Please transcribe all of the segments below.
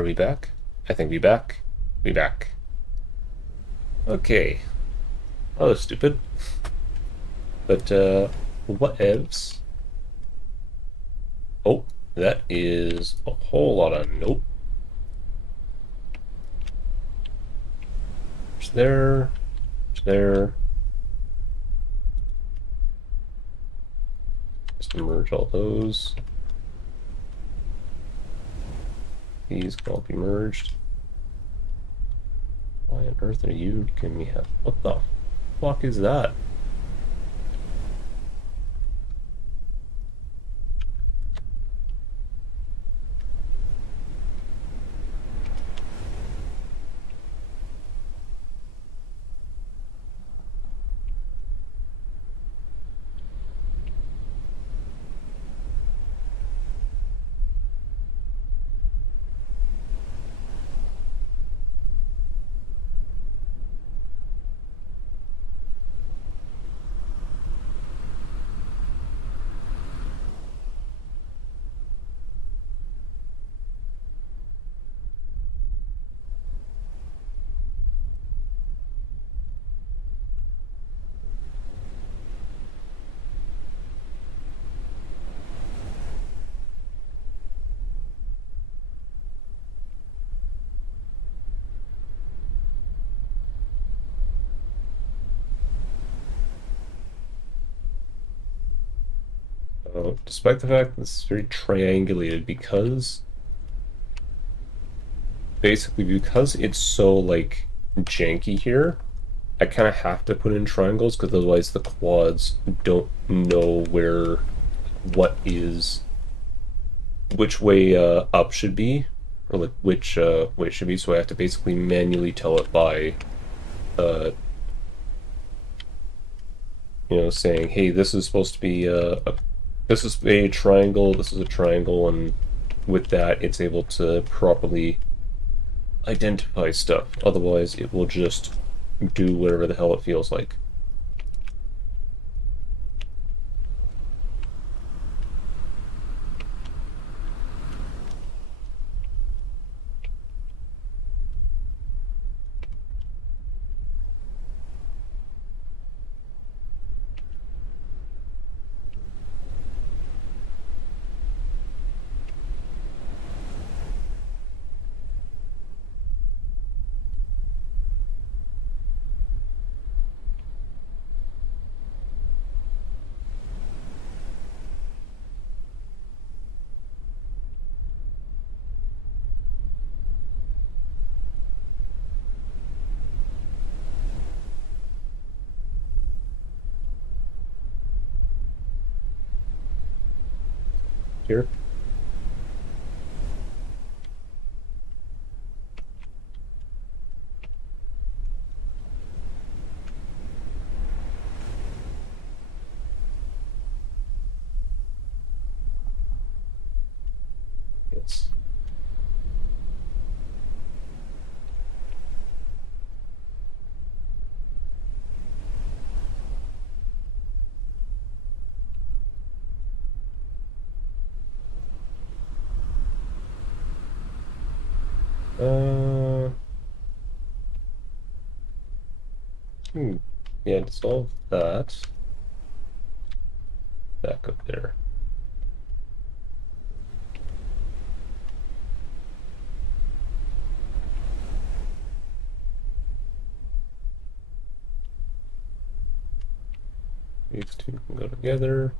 Are we back? I think we back. We back. Okay. Oh, that's stupid. But, what evs? Oh, that is a whole lot of nope. There's there. There's there. Just merge all those. These can all be merged. Why on earth are you giving me a... What the fuck is that? Despite the fact that this is very triangulated, because it's so, like, janky here, I kind of have to put in triangles because otherwise the quads don't know which way up should be, or like which way it should be. So I have to basically manually tell it by, uh, saying, hey, this is supposed to be this is a triangle, this is a triangle, and with that, it's able to properly identify stuff. Otherwise, it will just do whatever the hell it feels like. Here. Yes. Uh, yeah, dissolve that. Back up there. These two can go together.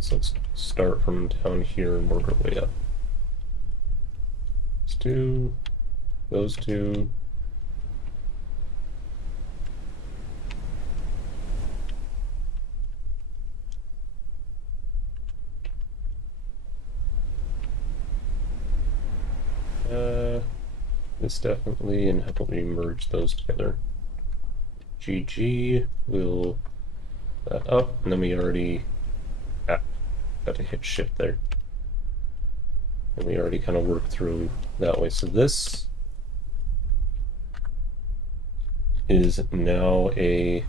So let's start from down here and work our way up. Those two, those two. This definitely, and how about we merge those together? GG will that up, and then we already got to hit shift there. And we already kind of worked through that way. So this is now a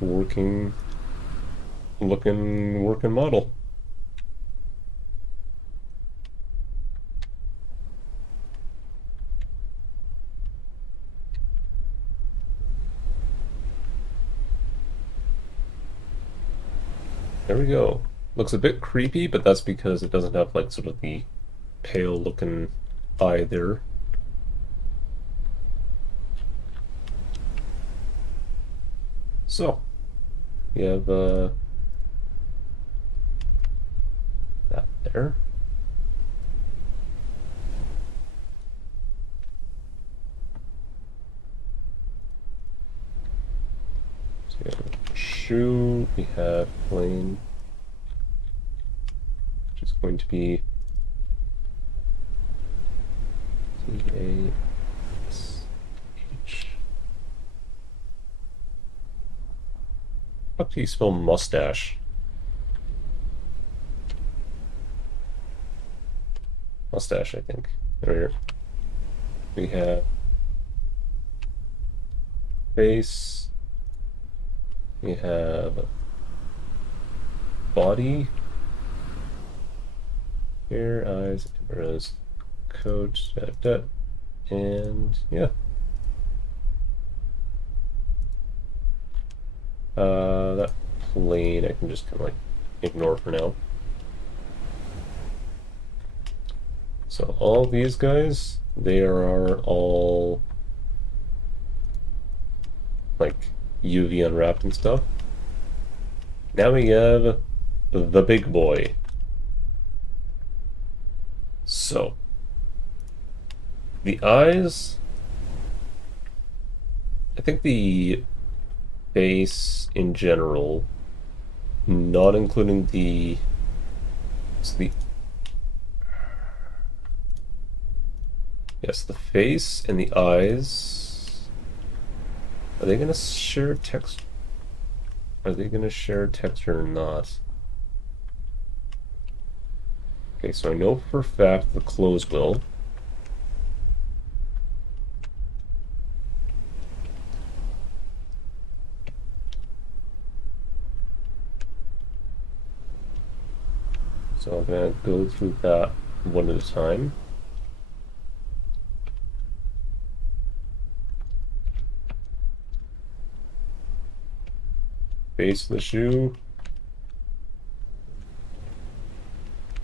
working working model. There we go. Looks a bit creepy, but that's because it doesn't have like sort of the pale looking eye there. So we have that there. So we have shoe, we have plane, which is going to be T-A-S-H. How do you spell mustache? Mustache, I think. There we have face. We have body. Hair, eyes, eyebrows, coat, and yeah. That plane I can just kind of like ignore for now. So all these guys, they are all like UV unwrapped and stuff. Now we have the big boy. So the eyes, I think the face in general, not including the yes, the face and the eyes. Are they gonna share text? Are they gonna share texture or not? Okay, so I know for a fact the clothes will. So I'm gonna go through that one at a time. Base of the shoe.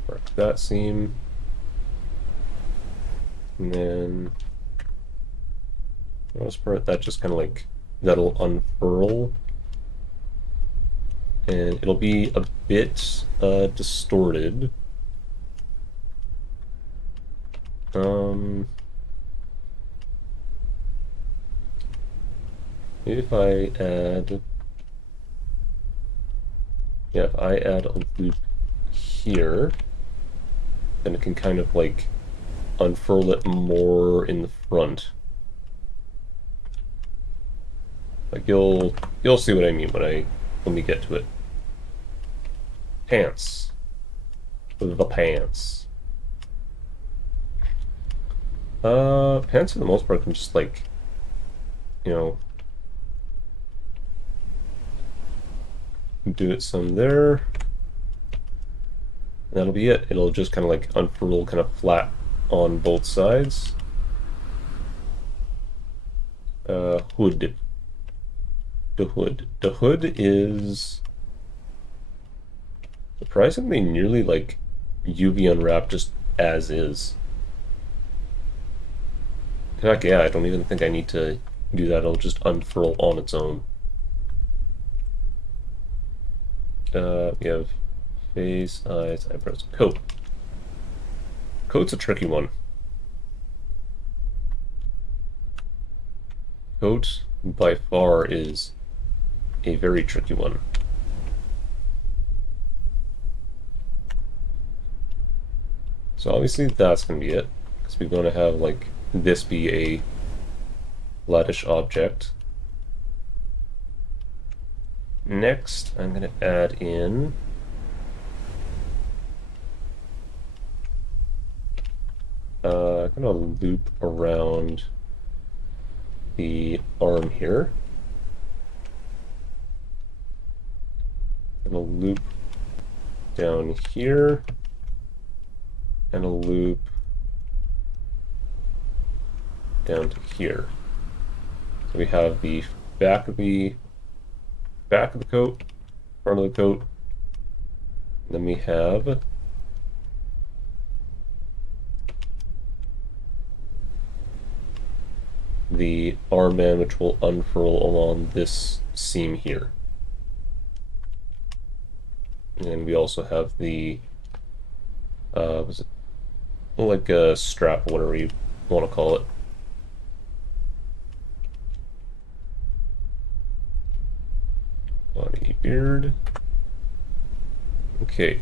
Mark that seam. And then for the most part that just kind of like that'll unfurl. And it'll be a bit distorted. Maybe if I add, yeah, if I add a loop here, then it can kind of like unfurl it more in the front. Like you'll see what I mean when we get to it. Pants. The pants. Pants for the most part can just like, you know, do it some there. And that'll be it. It'll just kind of like unfurl kind of flat on both sides. Hood. The hood. The hood is surprisingly nearly like UV unwrapped just as is. In fact, yeah, I don't even think I need to do that. It'll just unfurl on its own. We have face, eyes, eyebrows, coat. Coat's a tricky one. Coat, by far, is a very tricky one. So obviously that's going to be it, because we're going to have like this be a lattice object. Next, I'm going to add in kind of a loop around the arm here. And a loop down here. And a loop down to here. So we have the back of the coat, front of the coat. Then we have the armband, which will unfurl along this seam here. And we also have the was it like a strap, whatever you want to call it. Body beard. Okay.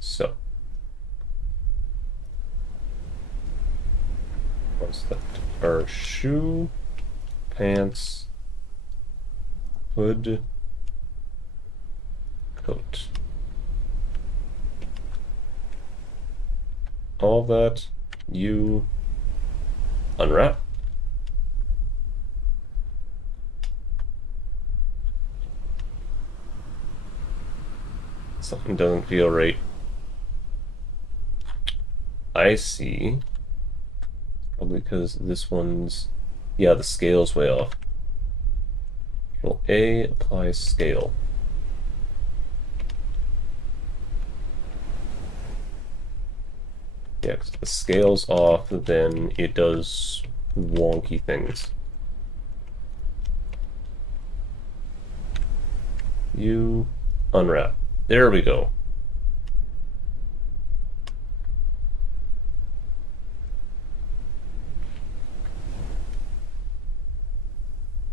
So, what's that? Our shoe, pants, hood, coat. All that you unwrap. Something doesn't feel right. I see. Probably because this one's, yeah, the scale's way off. Control A, apply scale. Yeah, because if the scale's off, then it does wonky things. You unwrap. There we go.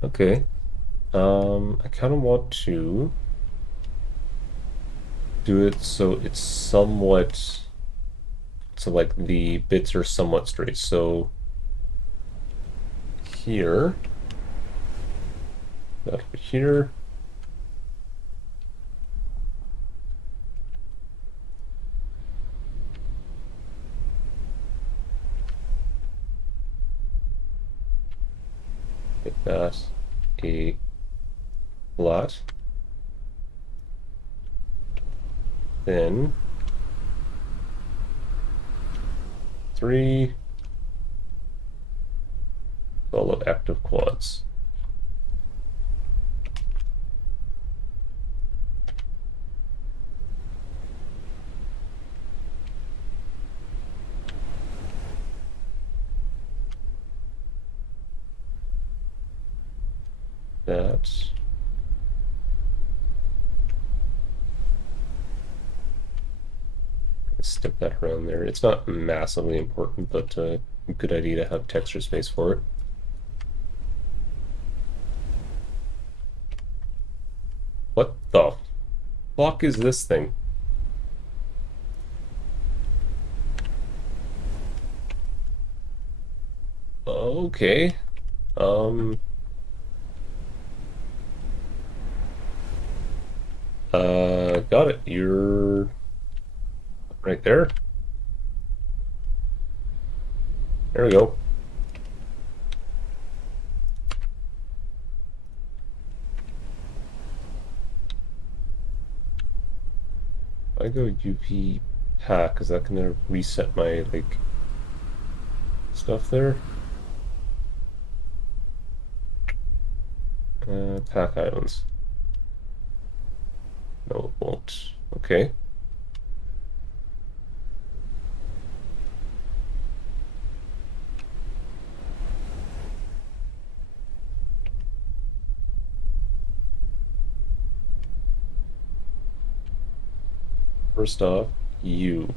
Okay. I kind of want to do it so it's somewhat, so like the bits are somewhat straight. So here, that over here. Make that a flat. Then 3 solid active quads. That. Stick that around there. It's not massively important, but a good idea to have texture space for it. What the fuck is this thing? Okay. Um. Got it. You're right there. There we go. If I go UP pack, is that gonna reset my like stuff there? Pack islands. No, it won't. Okay. First off, you.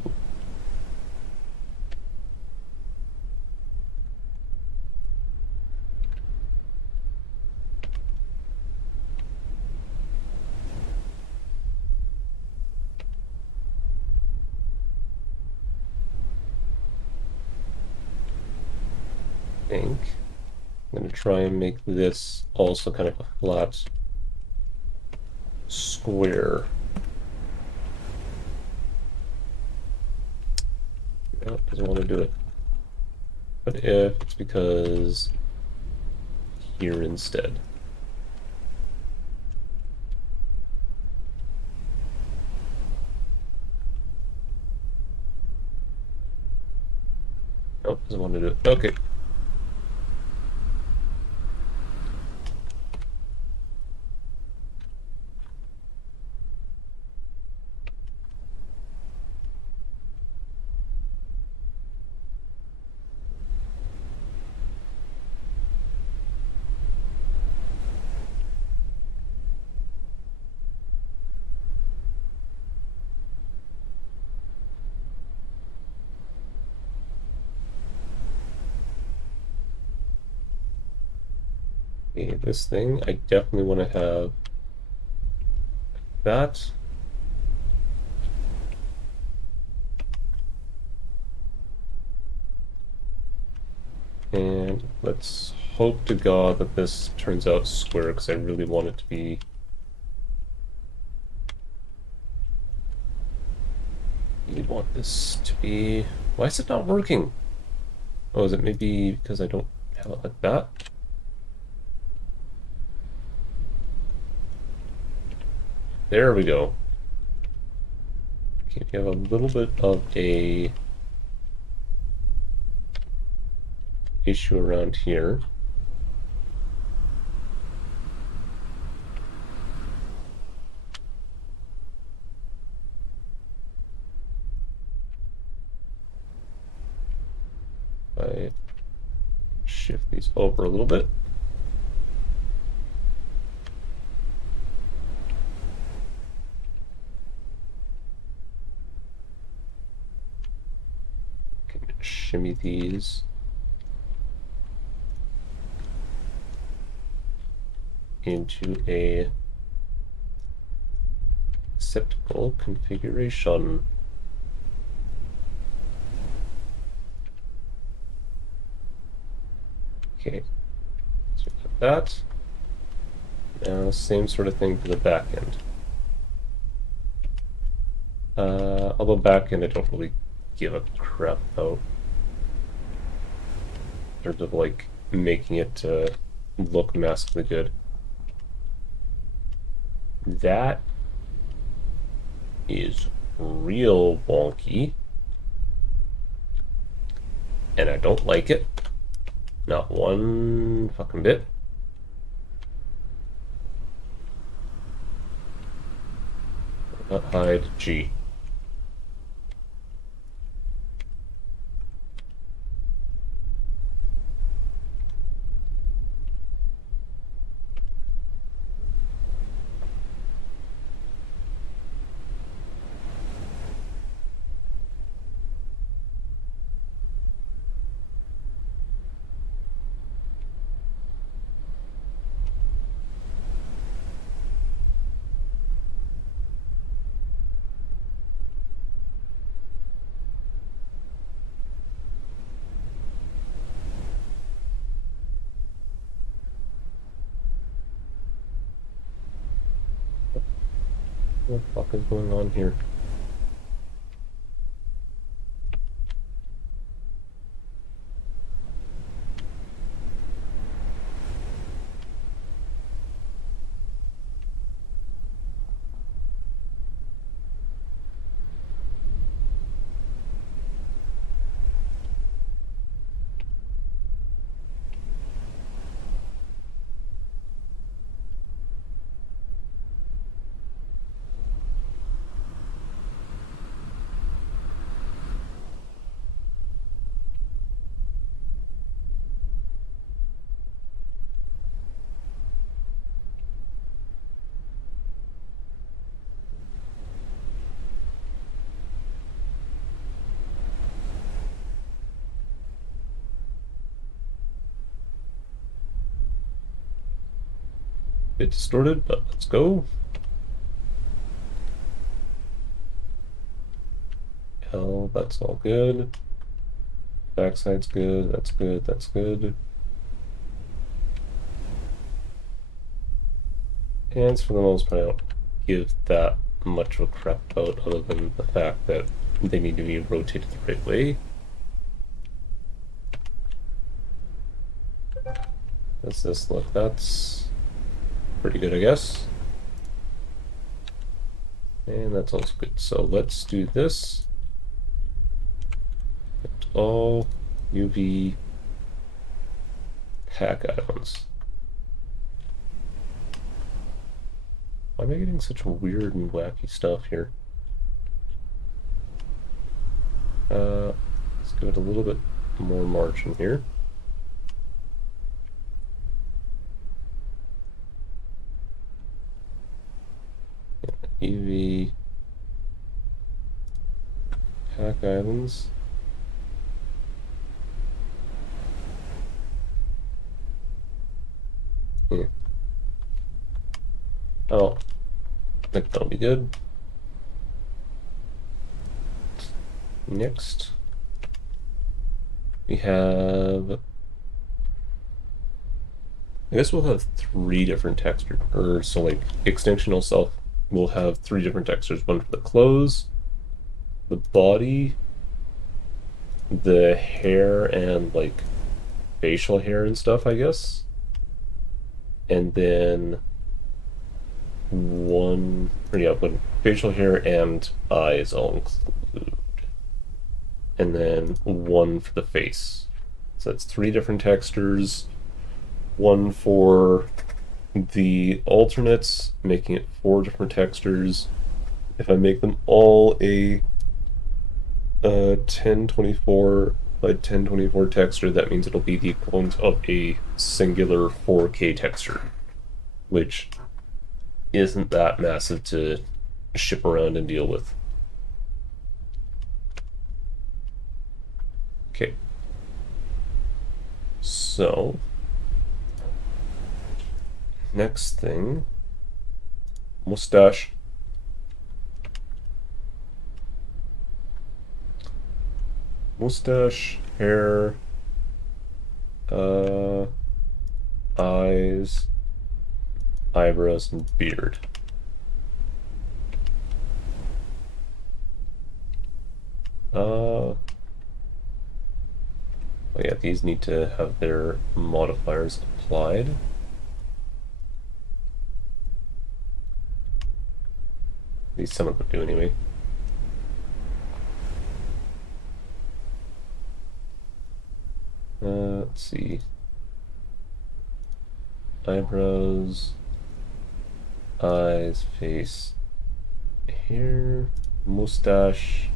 Think. I'm gonna try and make this also kind of a flat square. No, doesn't want to do it. What if it's because here instead? Nope, doesn't want to do it. Okay. Okay, this thing, I definitely want to have that. And let's hope to God that this turns out square, because I really want it to be... You'd want this to be... Why is it not working? Oh, is it maybe because I don't have it like that? There we go. Okay, we have a little bit of a issue around here. I shift these over a little bit. Can shimmy these into a acceptable configuration. Okay, so we got that. Now, same sort of thing for the back end. Although back end I don't really give a crap about in terms of like making it look massively good. That is real wonky, and I don't like it. Not one fucking bit. Not hide G. What the fuck is going on here? Bit distorted, but let's go. L, that's all good. Backside's good, that's good, that's good. Hands for the most part. give that much of a crap about other than the fact that they need to be rotated the right way. Does this look? That's pretty good, I guess. And that's also good. So let's do this. All UV pack items. Why am I getting such weird and wacky stuff here? Let's give it a little bit more margin here. UV pack items. Oh, I think that'll be good. Next, we have. I guess we'll have 3 different textures, or so like extinction itself will have 3 different textures: one for the clothes, the body, the hair, and like facial hair and stuff, I guess. And then one, or yeah, when facial hair and eyes all include. And then one for the face. So that's 3 different textures. One for the alternates, making it 4 different textures. If I make them all a 1024 by 1024 texture, that means it'll be the equivalent of a singular 4K texture, which isn't that massive to ship around and deal with. Okay. So, next thing, mustache. Mustache, hair, eyes, eyebrows, and beard. Oh yeah, these need to have their modifiers applied. At least some of them do anyway. Let's see. Eyebrows, eyes, face, hair, mustache.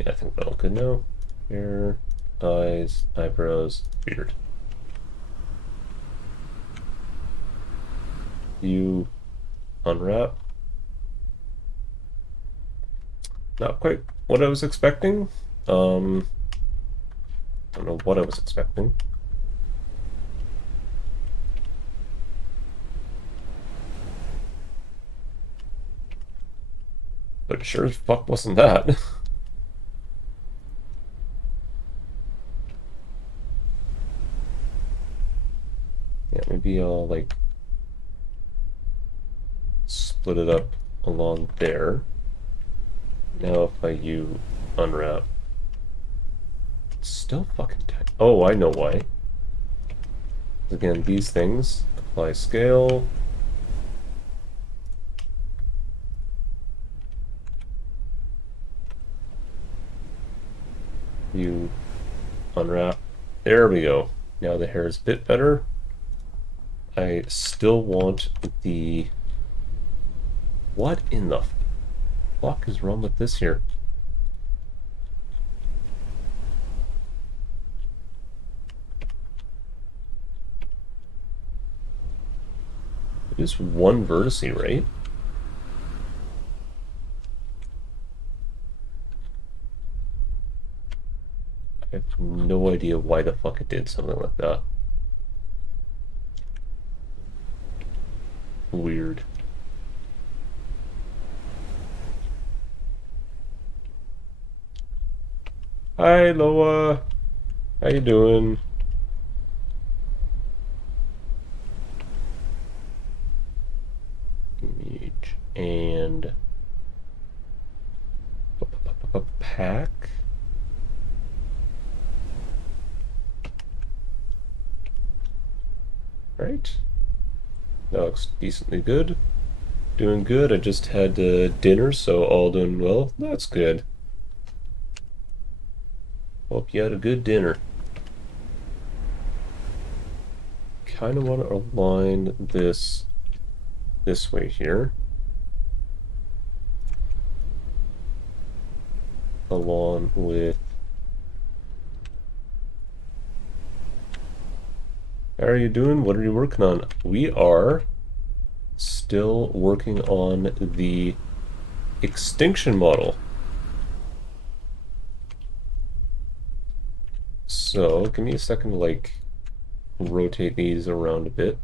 Yeah, I think that'll good now. Hair, eyes, eyebrows, beard. You unwrap. Not quite what I was expecting. Don't know what I was expecting. But sure as fuck wasn't that. Yeah, maybe I'll like split it up along there. Now if I unwrap, it's still fucking tight. Oh, I know why. Again, these things apply scale. You unwrap. There we go. Now the hair is a bit better. I still want the... What in the fuck is wrong with this here? It is one vertice, right? I have no idea why the fuck it did something like that. Weird. Hi, Loa. How you doing? Image. and a pack. Right. That looks decently good. Doing good. I just had dinner, so all doing well. That's good. Hope you had a good dinner. Kind of want to align this way here. Along with... How are you doing? What are you working on? We are still working on the extinction model. So, give me a second to, like, rotate these around a bit.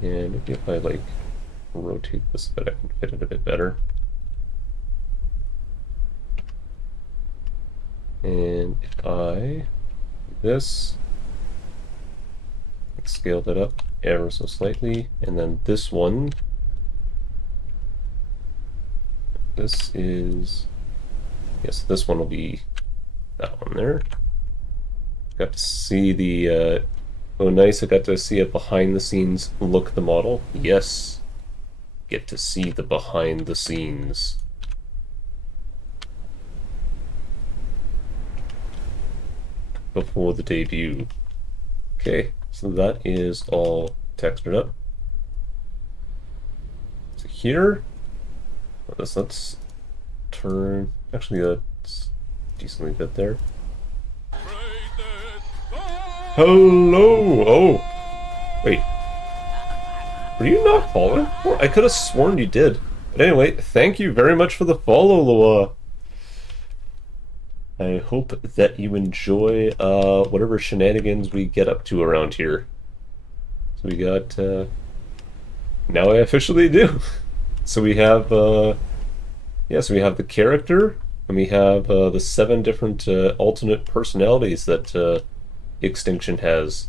And maybe if I, like, rotate this a bit, I can fit it a bit better. And if I do this, scale that up ever so slightly, and then this one, this is, yes, this one will be that one there. Got to see the, oh nice, I got to see a behind the scenes look at the model. Yes, get to see the behind the scenes. Before the debut. Okay, so that is all textured up. So here, let's turn, actually that's decently good there. Hello! Oh! Wait. Were you not following? Well, I could have sworn you did. But anyway, thank you very much for the follow, Loa. I hope that you enjoy whatever shenanigans we get up to around here. So we got... now I officially do! So we have... yeah, so we have the character, and we have the 7 different alternate personalities that Extinction has.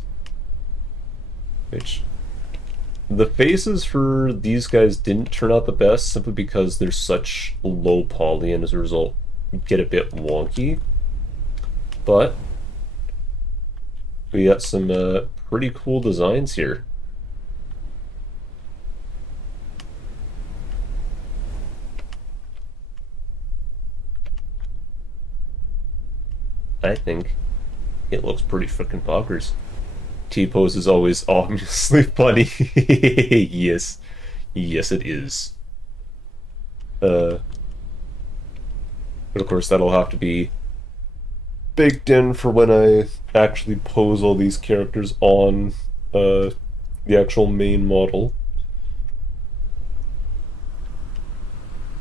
Which... the faces for these guys didn't turn out the best, simply because they're such low poly, and as a result get a bit wonky. But we got some pretty cool designs here. I think it looks pretty freaking bonkers. T-pose is always obviously funny. Yes. Yes, it is. But of course, that'll have to be baked in for when I actually pose all these characters on the actual main model.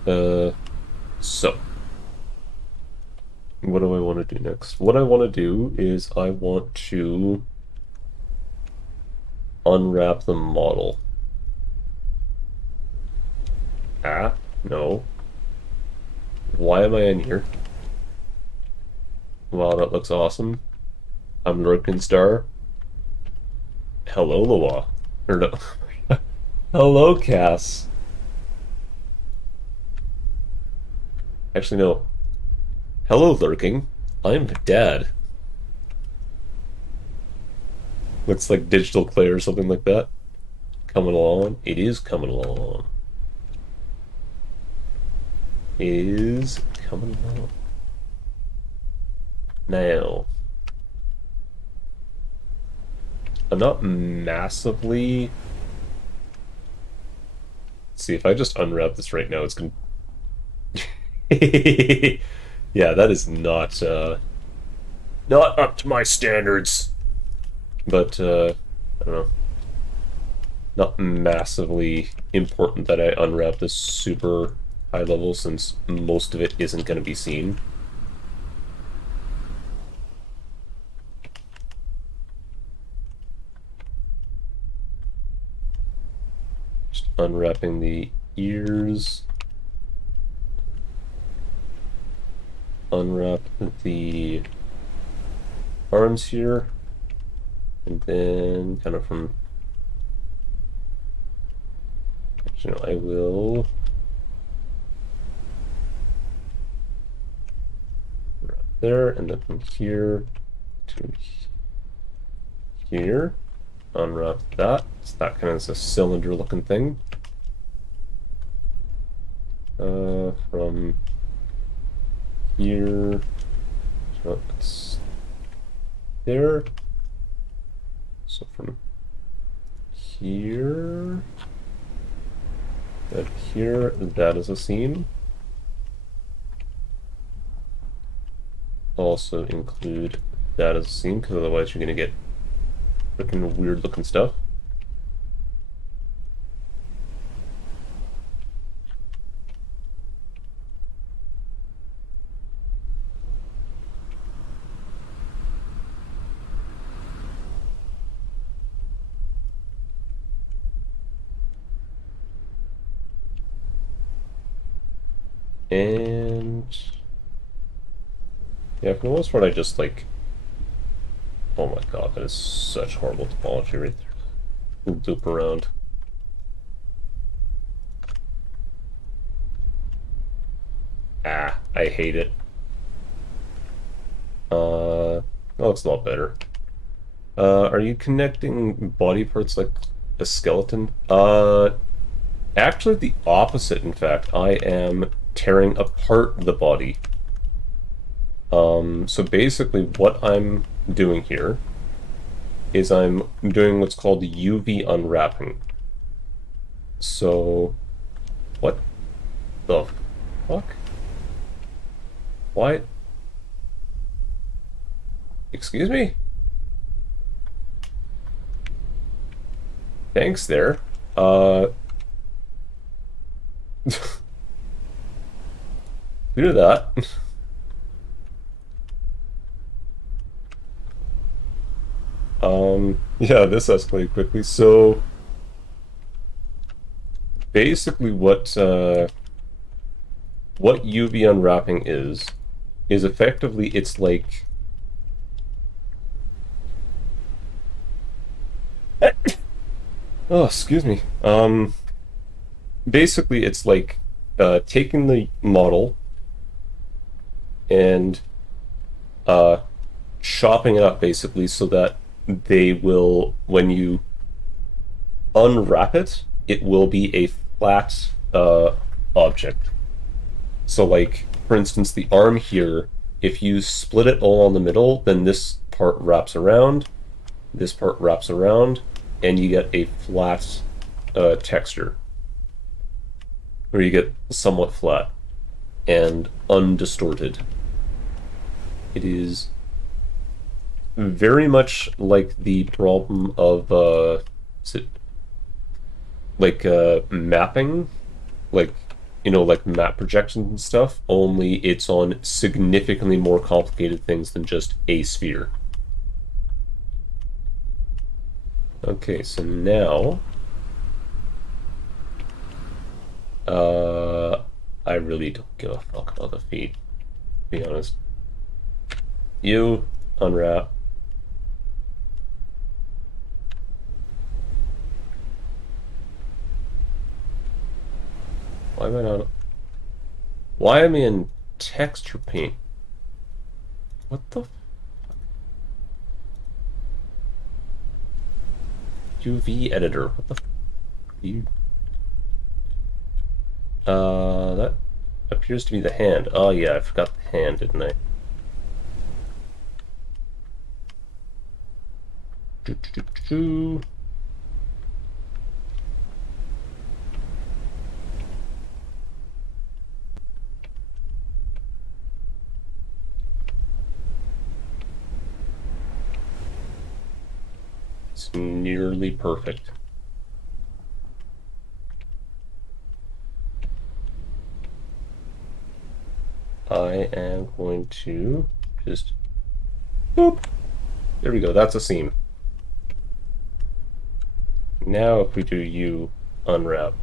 So, what do I want to do next? What I want to do is I want to unwrap the model. Ah, no. Why am I in here? Wow, that looks awesome. I'm Lurkenstar. Hello, Loa. Or no. Hello, Cass. Actually, no. Hello, Lurking. I'm Dad. Looks like Digital Clay or something like that. Coming along. It is coming along. It is coming along. Now, I'm not massively... Let's see, if I just unwrap this right now, it's gonna... Yeah, that is not up to my standards. But, I don't know. Not massively important that I unwrap this super high level, since most of it isn't going to be seen. Just unwrapping the ears. Unwrap the arms here. And then kind of from, actually, no, I will wrap there, and then from here to here, unwrap that. So that kind of is a cylinder looking thing. From here, so it's there. So from here, that here, that is a seam. Also include that as a seam, because otherwise you're gonna get freaking weird looking stuff. And yeah, for the most part, I just like, oh my god, that is such horrible topology right there. Loop around. Ah, I hate it. That looks a lot better. Are you connecting body parts like a skeleton? Actually the opposite, in fact. I am tearing apart the body. So basically what I'm doing here is I'm doing what's called UV unwrapping. So, what the fuck? Why? Excuse me? Thanks there. Who did that? Yeah, this escalated quickly. So, basically what UV unwrapping is effectively, it's like... Oh, excuse me. Basically, it's like taking the model and chopping it up, basically, so that they will, when you unwrap it, it will be a flat object. So, like, for instance, the arm here, if you split it all on the middle, then this part wraps around, this part wraps around, and you get a flat texture. Or you get somewhat flat and undistorted. It is very much like the problem of is it like mapping, like, you know, like map projections and stuff, only it's on significantly more complicated things than just a sphere. Okay, so now I really don't give a fuck about the feet, to be honest. You unwrap. Why am I not? Why am I in texture paint? What the? UV editor. What the? You. That appears to be the hand. Oh yeah, I forgot the hand, didn't I? Doo -doo -doo -doo -doo. It's nearly perfect. I am going to just boop. There we go. That's a seam. Now if we do U unwrap,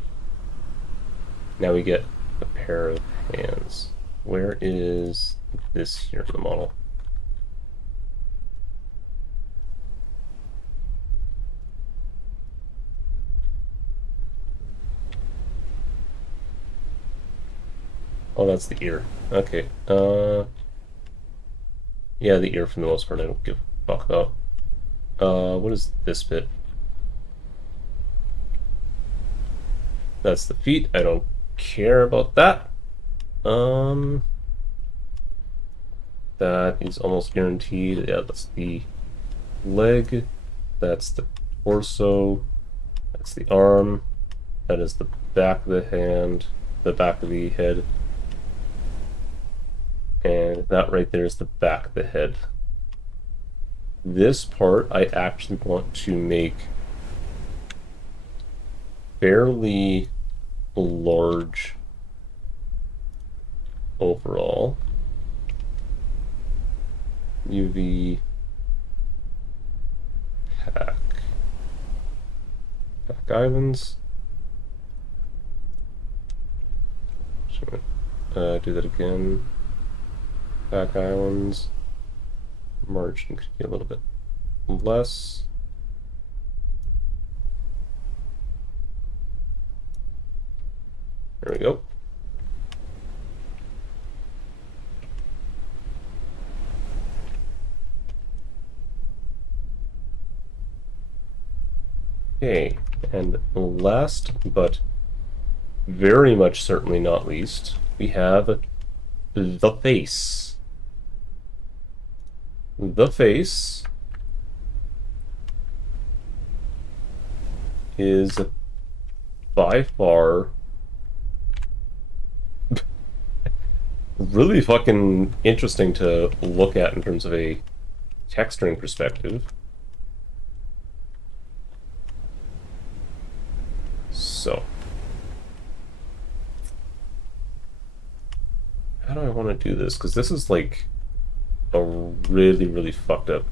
now we get a pair of hands. Where is this here in the model? Oh, that's the ear. Okay. Yeah, the ear for the most part I don't give a fuck about. What is this bit? That's the feet. I don't care about that. Um, that is almost guaranteed. Yeah, that's the leg. That's the torso. That's the arm. That is the back of the hand, the back of the head. And that right there is the back of the head. This part I actually want to make fairly large overall. UV pack islands. Do that again. Pack islands. Margin could be a little bit less. There we go. Okay, and last but very much certainly not least, we have the face. The face is by far really fucking interesting to look at in terms of a texturing perspective. So, how do I want to do this? Because this is like a really, really fucked up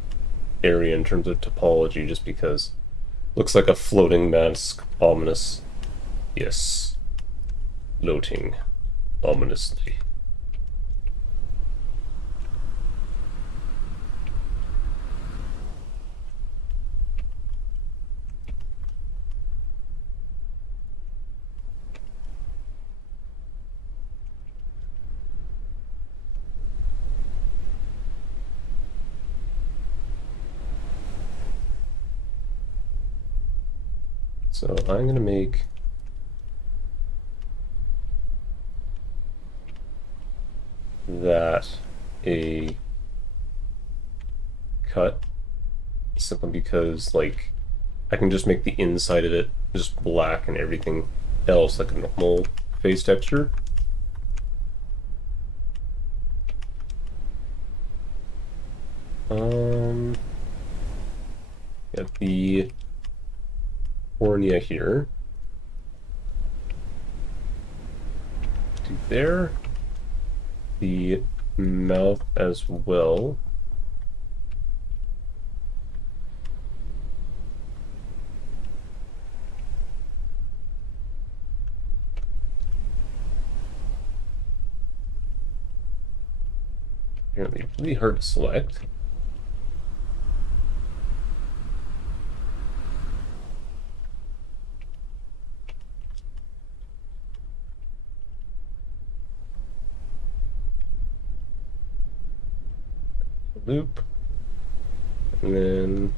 area in terms of topology, just because looks like a floating mask, ominous. Yes, floating ominously. So I'm going to make that a cut simply because, like, I can just make the inside of it just black and everything else like a normal face texture. Get the cornea here. Do there. The mouth as well. Apparently really hard to select. Loop. And then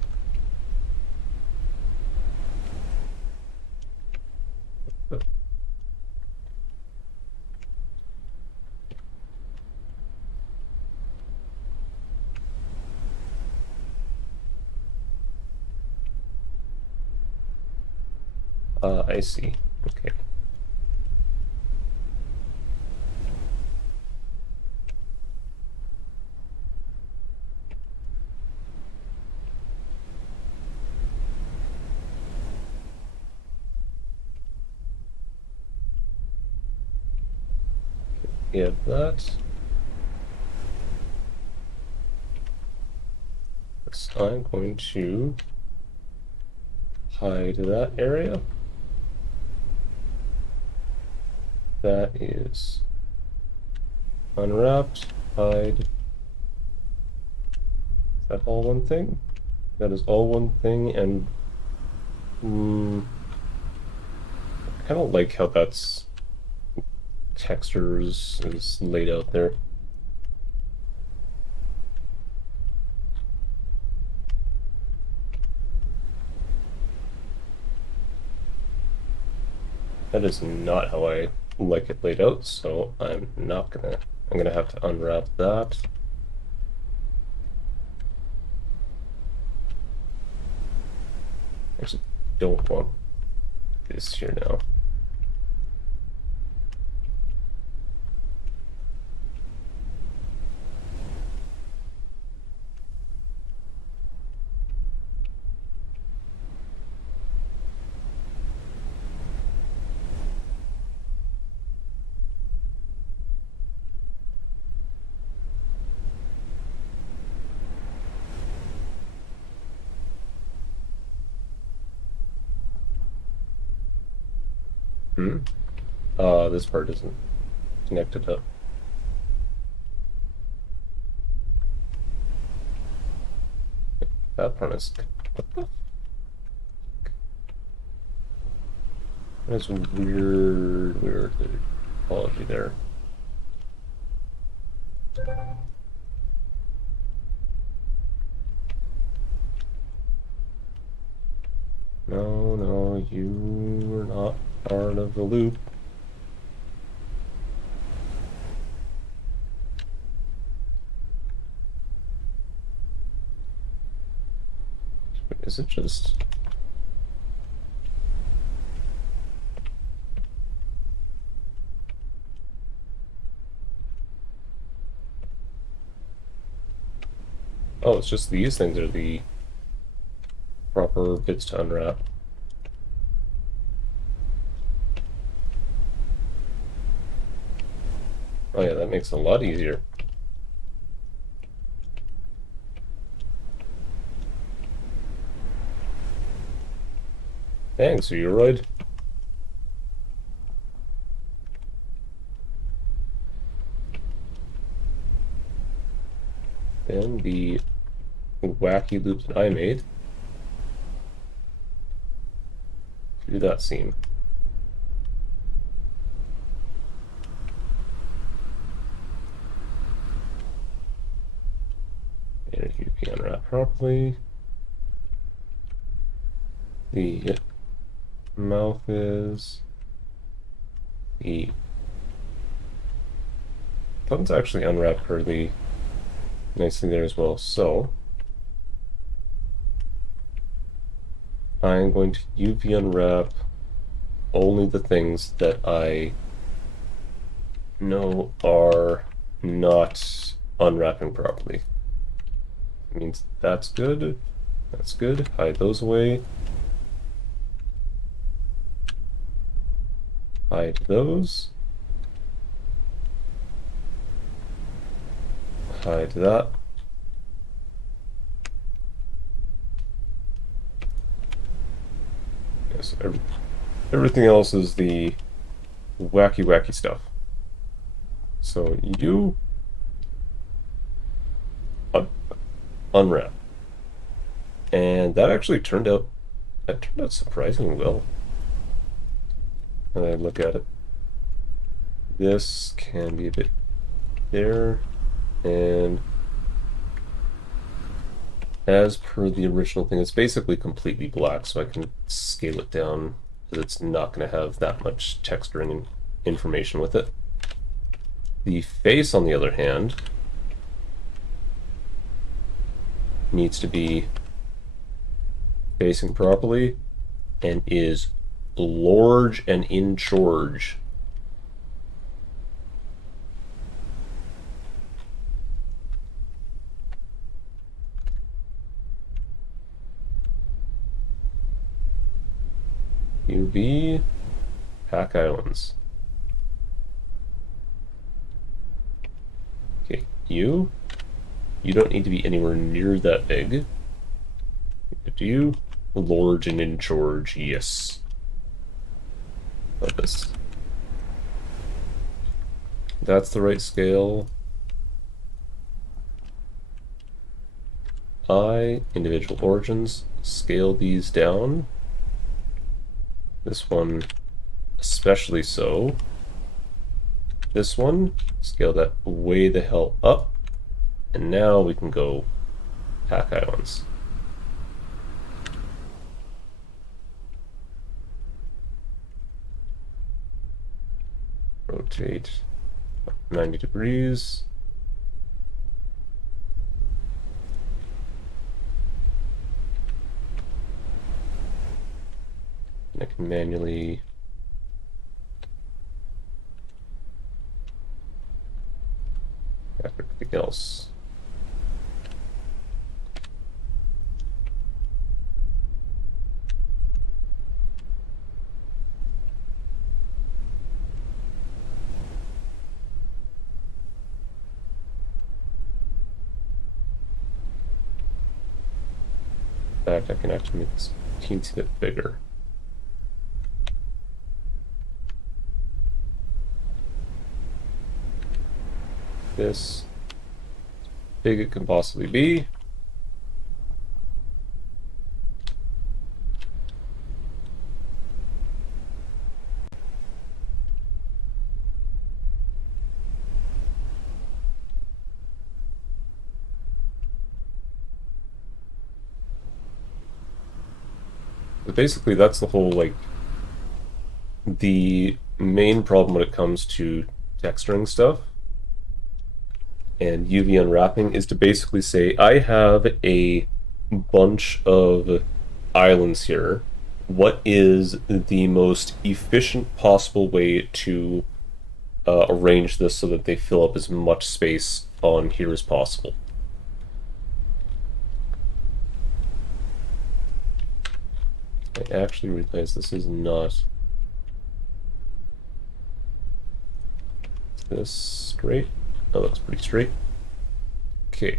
I see. Okay. Yeah, that. So I'm going to hide that area. That is unwrapped, hide. Is that all one thing? That is all one thing, and I kind of like how that's textures is laid out there. That is not how I like it laid out, so I'm gonna have to unwrap that. Actually, don't want this here now. This part isn't connected up. That part is... That's weird quality there. No, you are not part of the loop. Is it just... Oh, it's just these things are the proper bits to unwrap. Oh yeah, that makes it a lot easier. Thanks, Uroid. Then the wacky loop that I made. Through that seam. And if you can unwrap properly. The mouth is the thumb's actually unwrapped pretty nicely there as well. So I'm going to UV unwrap only the things that I know are not unwrapping properly. It means that's good. That's good. Hide those away. Hide those. Hide that. Yes, everything else is the wacky stuff. So you unwrap. And that actually turned out surprisingly well. And I look at it. This can be a bit there, and as per the original thing, it's basically completely black, so I can scale it down because it's not going to have that much texture and information with it. The face, on the other hand, needs to be facing properly and is large and in charge. UV Pack Islands. Okay, you don't need to be anywhere near that big. But you, large and in charge, yes. Love this. That's the right scale. Individual origins, scale these down. This one especially so. this one, scale that way the hell up, and now we can go pack islands. Rotate 90 degrees. And I can manually everything else. In fact, I can actually make this a teensy bit bigger. This big it can possibly be. But basically, that's the whole, like, the main problem when it comes to texturing stuff and UV unwrapping is to basically say, I have a bunch of islands here. What is the most efficient possible way to arrange this so that they fill up as much space on here as possible? I actually realize this is not... Is this straight? That looks pretty straight. Okay.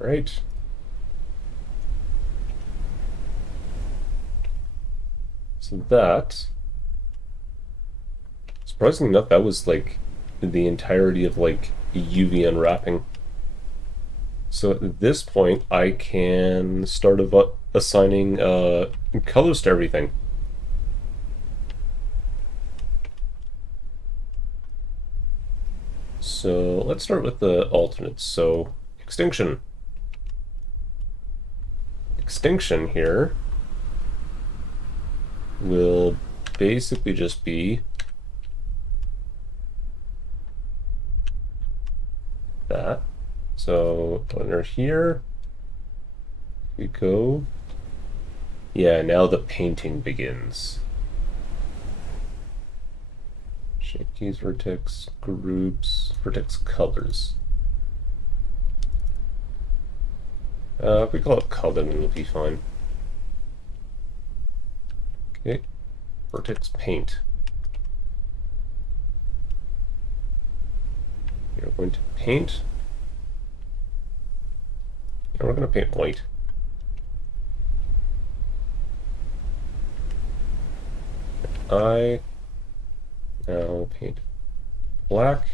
Alright. So that... Surprisingly enough, that was like the entirety of like UV unwrapping. So at this point, I can start assigning colors to everything. So let's start with the alternates. So extinction. Extinction here will basically just be that. So under here, we go. Yeah, now the painting begins. Shape keys, vertex, groups, vertex colors. If we call it color, then it'll be fine. Okay, vertex paint. We're going to paint. And we're going to paint white. I now paint black.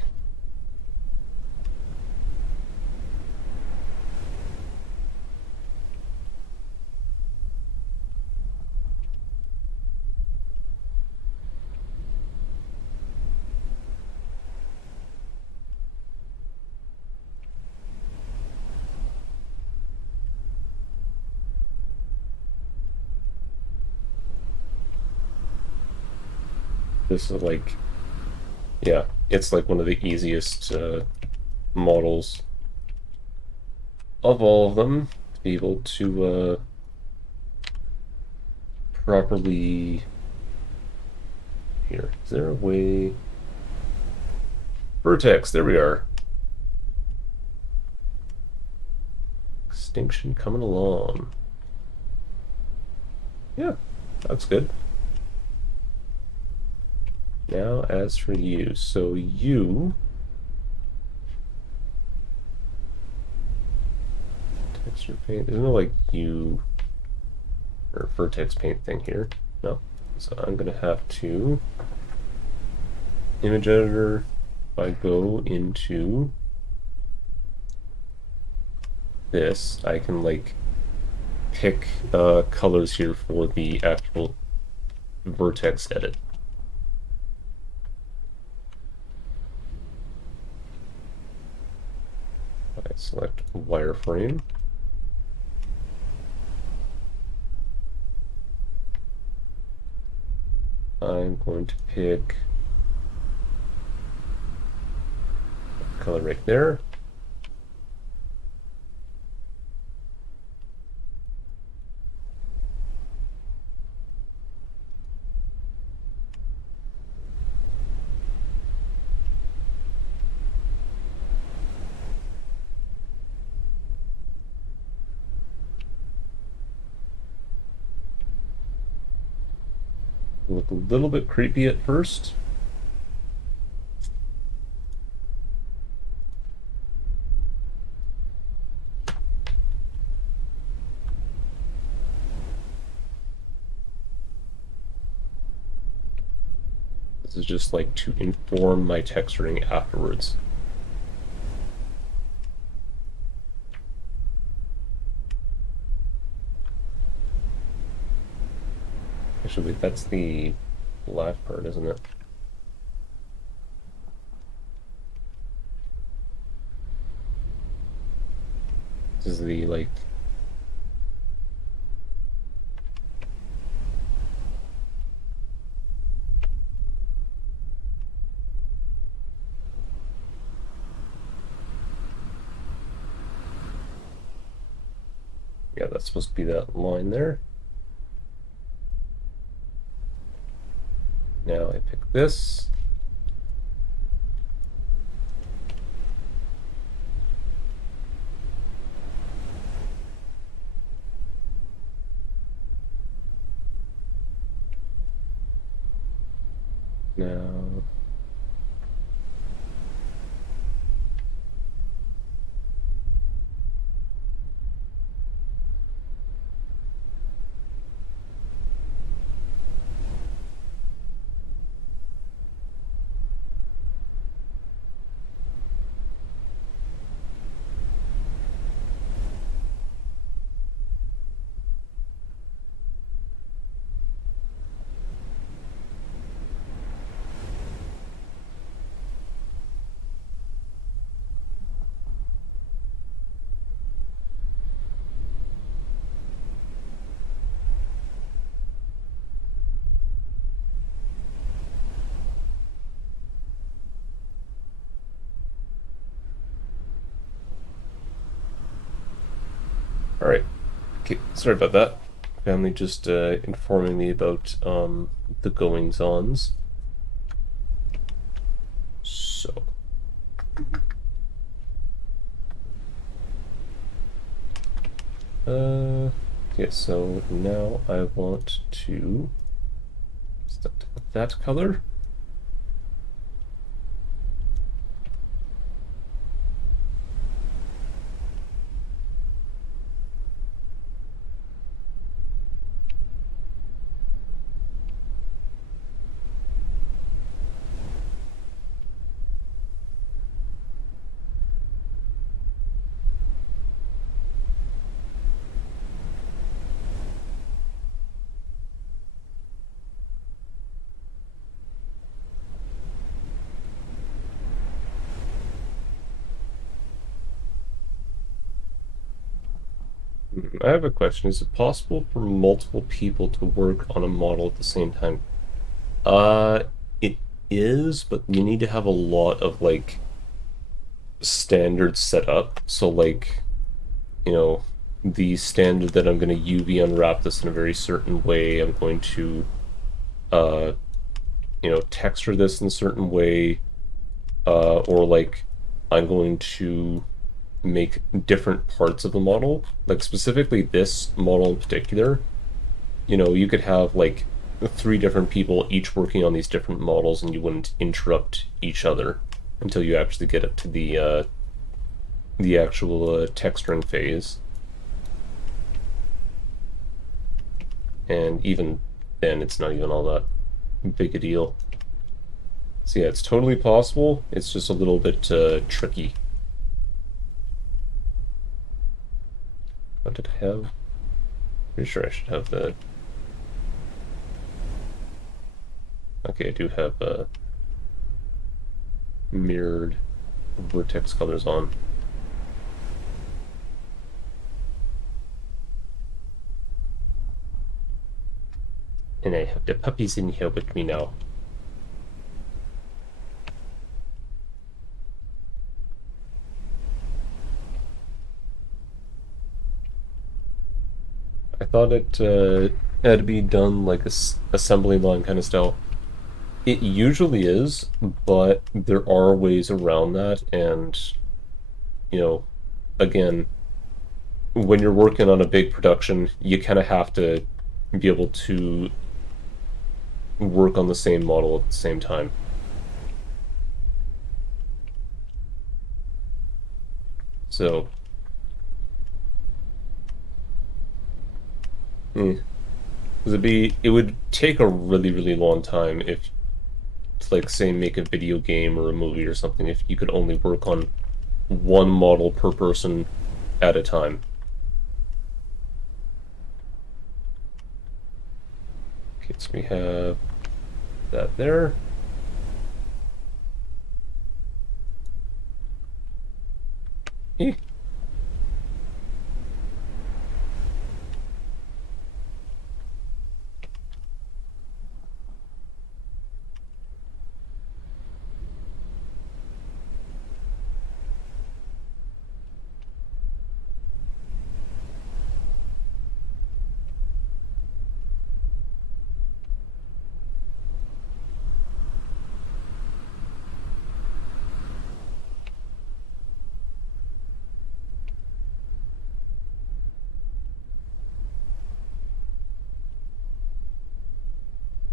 This is like, yeah, it's like one of the easiest models of all of them to be able to properly... Here, is there a way... Vertex, there we are. Extinction coming along. Yeah, that's good. Now, as for you, so you... Texture paint, there's no like you... or vertex paint thing here. No. So I'm gonna have to... Image editor, if I go into this, I can like pick colors here for the actual vertex edit. I select wireframe. I'm going to pick color right there. Look a little bit creepy at first. This is just like to inform my texturing afterwards. Actually, that's the black part, isn't it? This is the, like... Yeah, that's supposed to be that line there. Now I pick this. Now... Alright. Okay, sorry about that. Family just informing me about the goings-ons. So... yeah, so now I want to start with that color. I have a question. Is it possible for multiple people to work on a model at the same time? It is, but you need to have a lot of, like, standards set up. So, like, you know, the standard that I'm going to UV unwrap this in a very certain way. I'm going to, uh, texture this in a certain way. Or, like, I'm going to make different parts of the model. Like, specifically this model in particular, you could have, like, 3 different people each working on these different models, and you wouldn't interrupt each other until you actually get up to the actual texturing phase. And even then, it's not even all that big a deal. So yeah, it's totally possible. It's just a little bit tricky. What did I have? Pretty sure I should have the... Okay, I do have mirrored vertex colors on. And I have the puppies in here with me now. I thought it had to be done like a assembly line kind of style. It usually is, but there are ways around that, and you know, again, when you're working on a big production, you kind of have to be able to work on the same model at the same time. So, eh. 'Cause it would take a really, really long time if, to like, say, make a video game or a movie or something, if you could only work on one model per person at a time. Okay, so we have that there. Eh.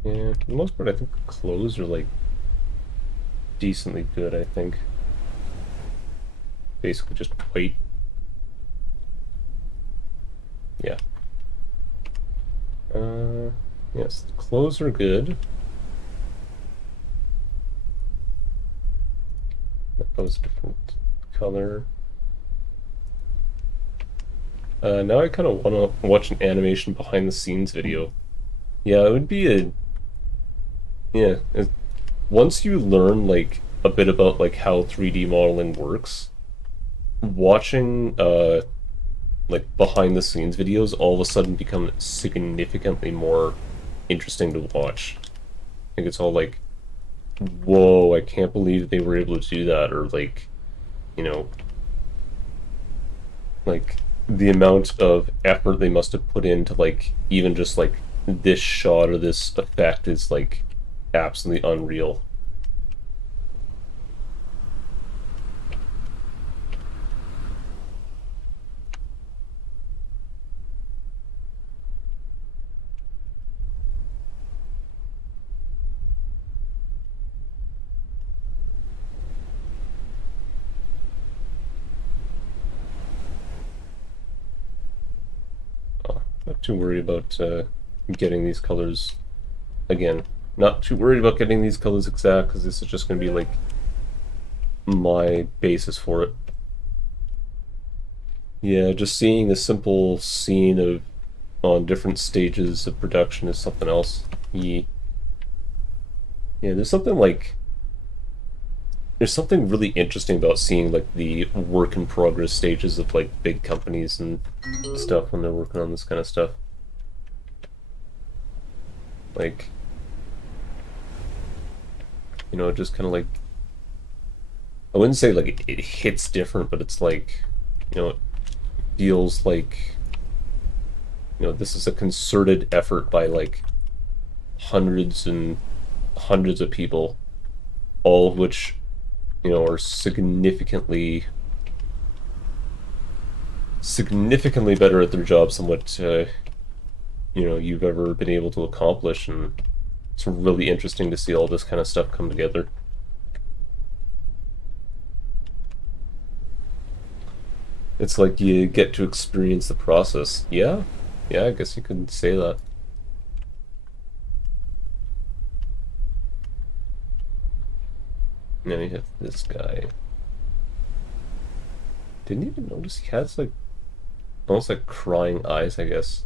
Yeah, for the most part, I think clothes are like decently good, I think. Basically just white. Yeah. Yes, the clothes are good. That was a different color. Now I kind of want to watch an animation behind the scenes video. Yeah, it would be a yeah. Once you learn like a bit about like how 3D modeling works, watching like behind the scenes videos all of a sudden become significantly more interesting to watch. I think it's all like, whoa, I can't believe they were able to do that, or like, you know, like the amount of effort they must have put into like even just like this shot or this effect is like absolutely unreal. Not too worried about getting these colors again. Not too worried about getting these colors exact because this is just going to be like my basis for it. Yeah, just seeing a simple scene of on different stages of production is something else. Yeah, yeah. There's something really interesting about seeing like the work in progress stages of like big companies and stuff when they're working on this kind of stuff. Like, just kind of like I wouldn't say like it hits different, but it's like, it feels like this is a concerted effort by like hundreds and hundreds of people, all of which are significantly better at their jobs than what you've ever been able to accomplish, and it's really interesting to see all this kind of stuff come together. It's like you get to experience the process. Yeah, yeah, I guess you could say that. And then you have this guy. Didn't even notice he has like almost like crying eyes, I guess.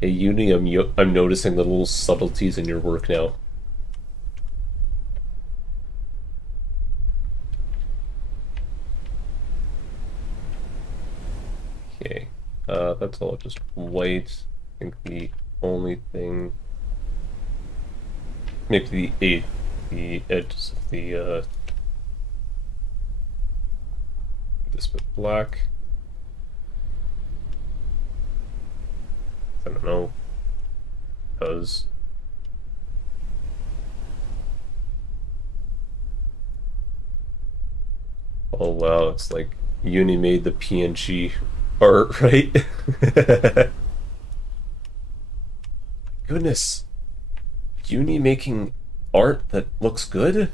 Hey, Uni, I'm noticing the little subtleties in your work now. Okay, that's all just white. think the only thing, maybe the edges of the this bit black. I don't know, because oh wow, it's like Uni made the PNG art, right? Goodness, Uni making art that looks good?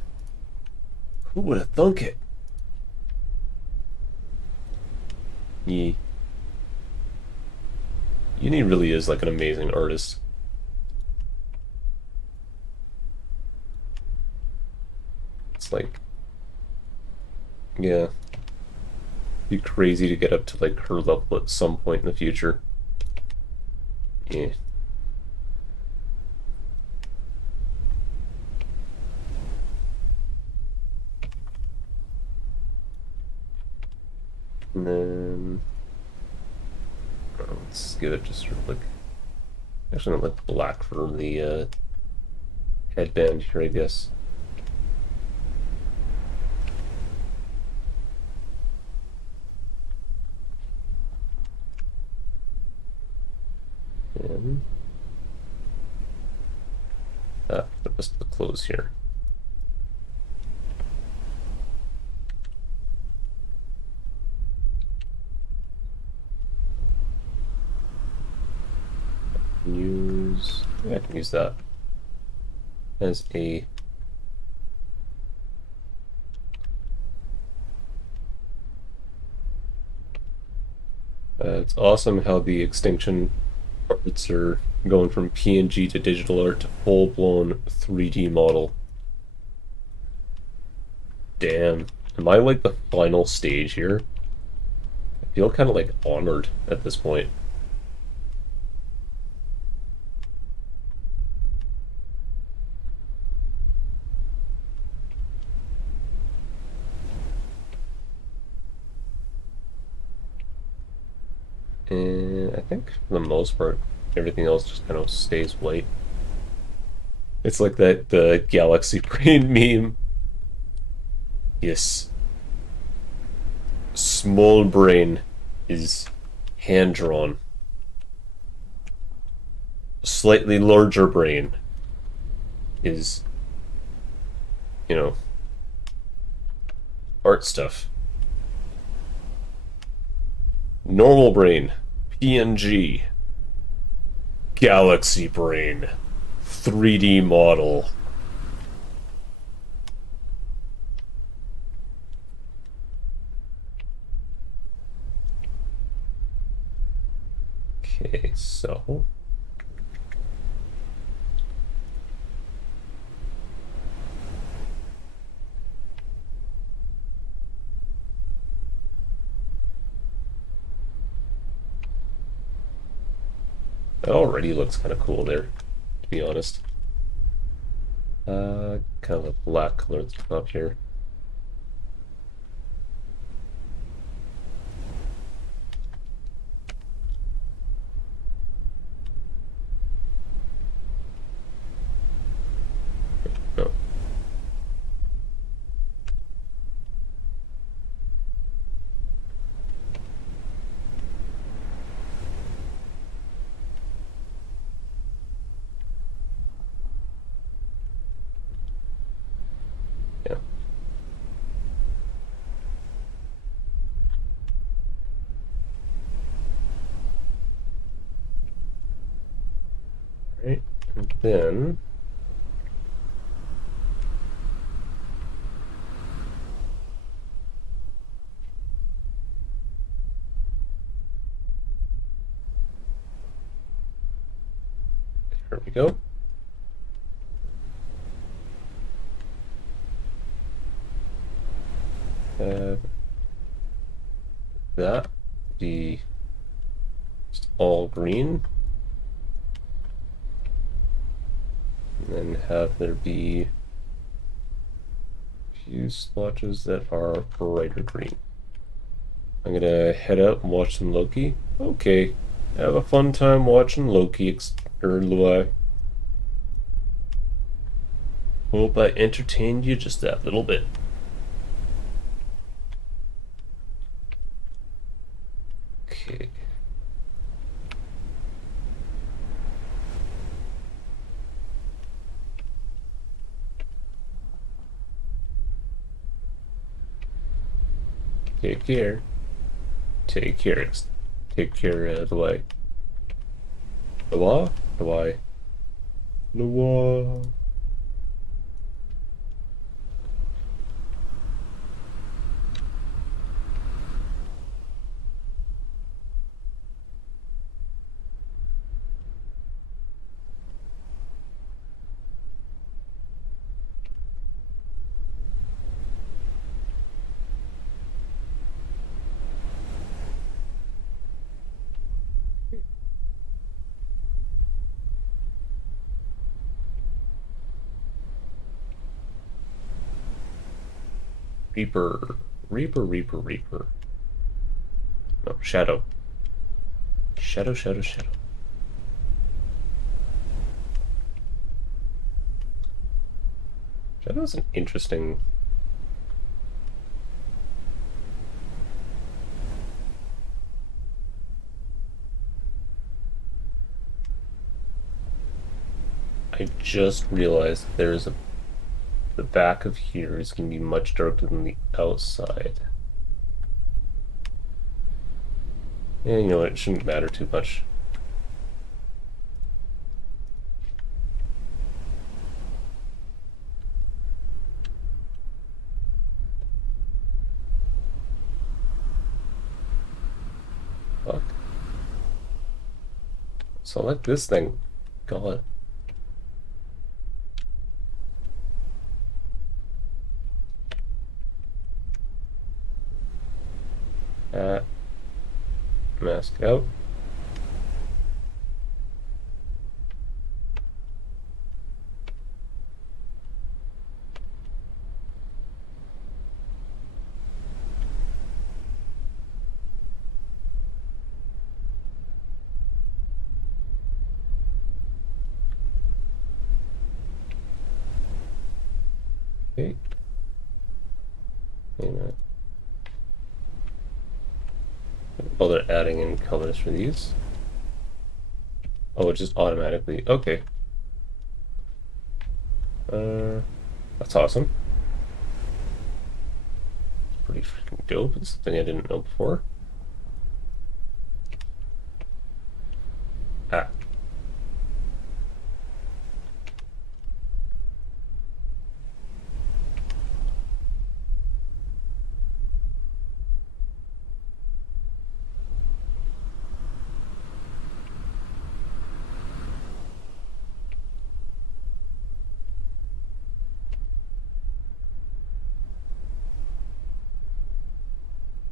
Who would have thunk it? He Uni really is like an amazing artist. It's like, yeah, be crazy to get up to like her level at some point in the future. Yeah. And then let's give it just sort of like, actually not like black for the headband here, I guess. And just the clothes here. Yeah, I can use that as a it's awesome how the extinction arts are going from PNG to digital art to full-blown 3D model. Damn. Am I like the final stage here? I feel kind of like honored at this point. And I think for the most part, everything else just kind of stays white. It's like that the galaxy brain meme. Yes. Small brain is hand drawn. Slightly larger brain is, you know, art stuff. Normal brain, PNG. Galaxy brain, 3D model. Okay, so that already looks kind of cool there, to be honest. Kind of a black color at the top here. No. Yeah. Right. And then here we go. That be just all green. And then have there be a few splotches that are brighter green. I'm gonna head out and watch some Loki. Okay. Have a fun time watching Loki or Lua. Hope I entertained you just that little bit. Okay. Take care. Take care. Take care, Lua. Lua? Lua. Lua. Reaper. Reaper, Reaper, Reaper. No, Shadow. Shadow, Shadow, Shadow. Shadow's an interesting. I just realized there's a. The back of here is going to be much darker than the outside. And you know what? It shouldn't matter too much. Fuck. Select this thing. God. Mask out. Okay. Bother adding in colors for these. Oh, it just automatically. Okay. That's awesome. Pretty freaking dope. It's something I didn't know before. Ah.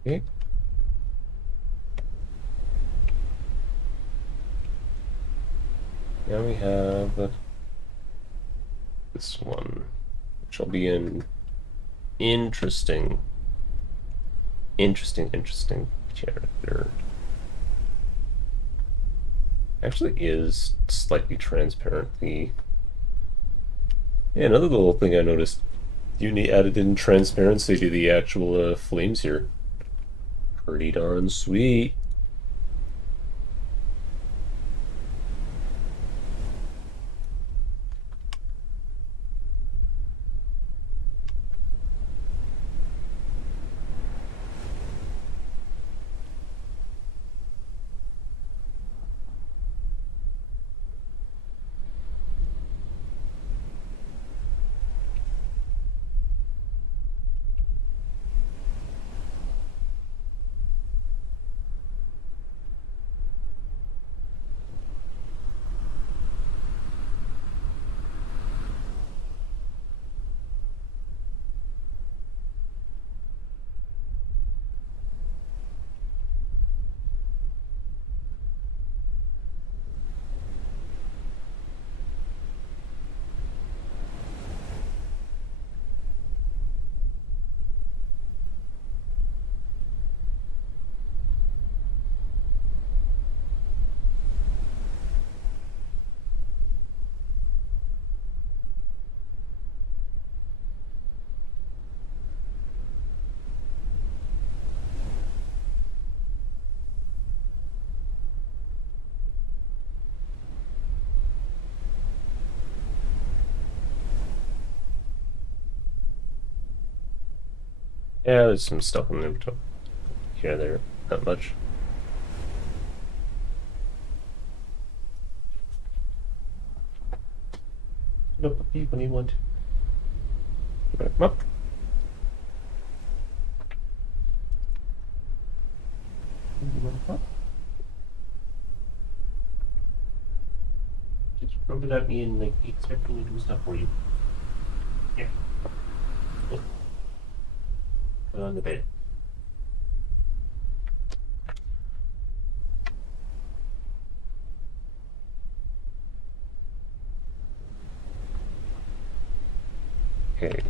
Okay. Now we have this one, which will be an interesting, interesting character. Actually is slightly transparent. Yeah, another little thing I noticed. You added in transparency to the actual flames here. Pretty darn sweet. Yeah, there's some stuff in there. Here, there, not much. Nope, when you want. Come up. Just rub it at me and like expect me to do stuff for you. Yeah. Put on the bed. Okay.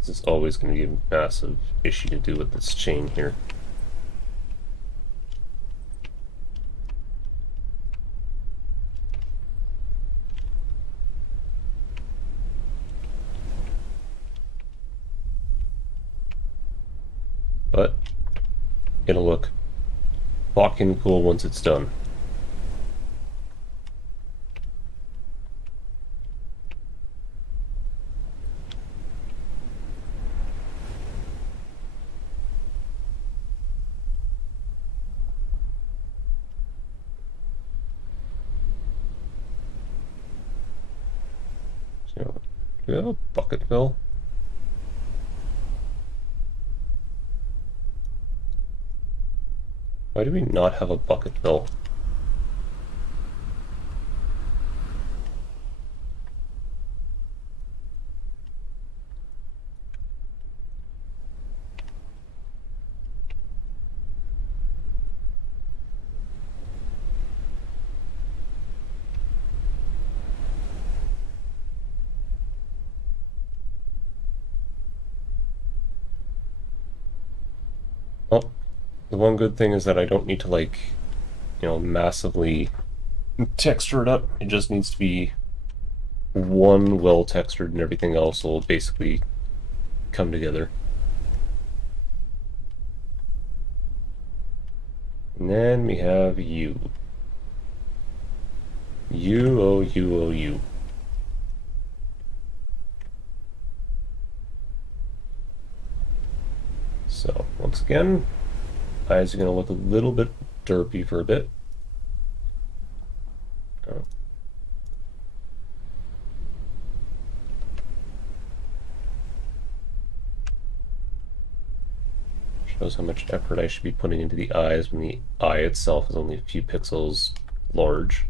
This is always going to be a massive issue to do with this chain here. But it'll look fucking cool once it's done. So, do we have a bucket fill? Why do we not have a bucket fill? Well, the one good thing is that I don't need to, like, massively texture it up. It just needs to be one well textured and everything else will basically come together. And then we have you. You, oh you, oh you. So, once again, eyes are going to look a little bit derpy for a bit. Oh. Shows how much effort I should be putting into the eyes when the eye itself is only a few pixels large.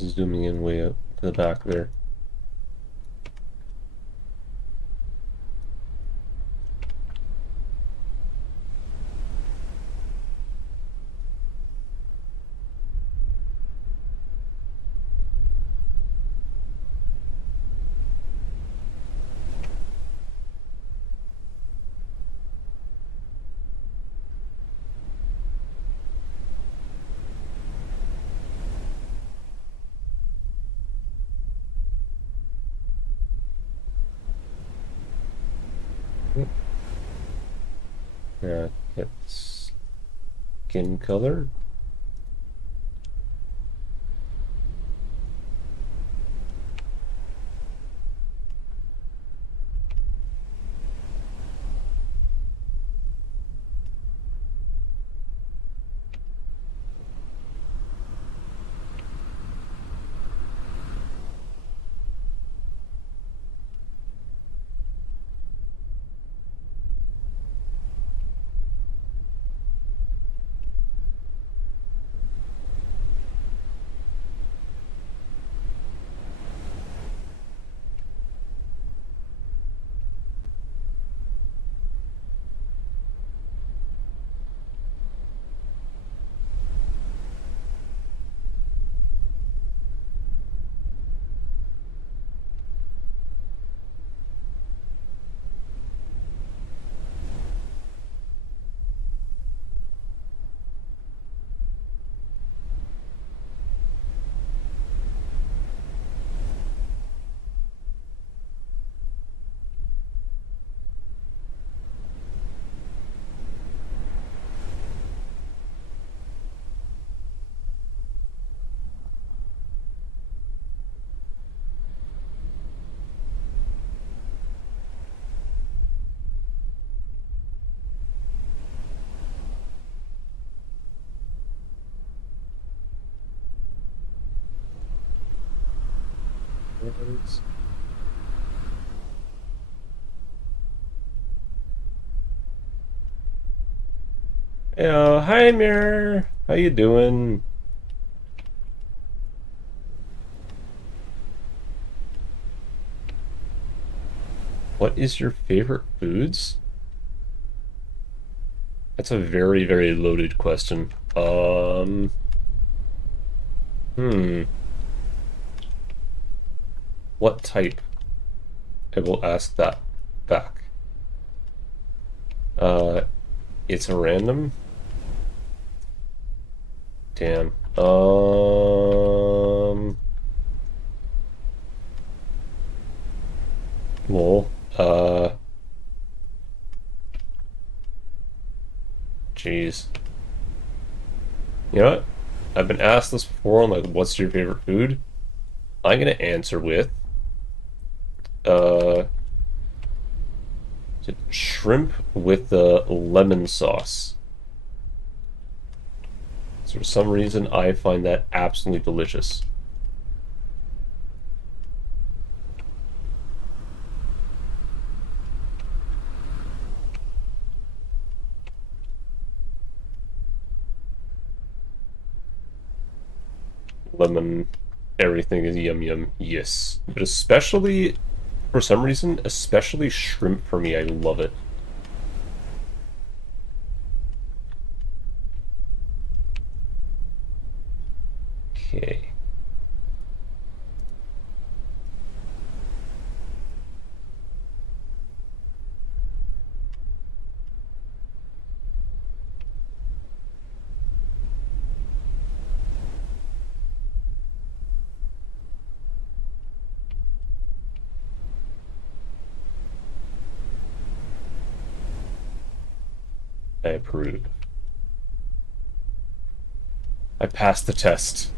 Zooming in way up to the back there. Get skin color. Hi Mirror. How you doing? What is your favorite foods? That's a very, very loaded question. Hmm. What type? I will ask that back. Uh, it's a random? Damn. Well, jeez. You know what? I've been asked this before, like, what's your favorite food? I'm gonna answer with, uh, shrimp with the lemon sauce. So for some reason, I find that absolutely delicious. Lemon, everything is yum yum, yes. But especially, for some reason, especially shrimp for me, I love it. Okay, I approve. I passed the test.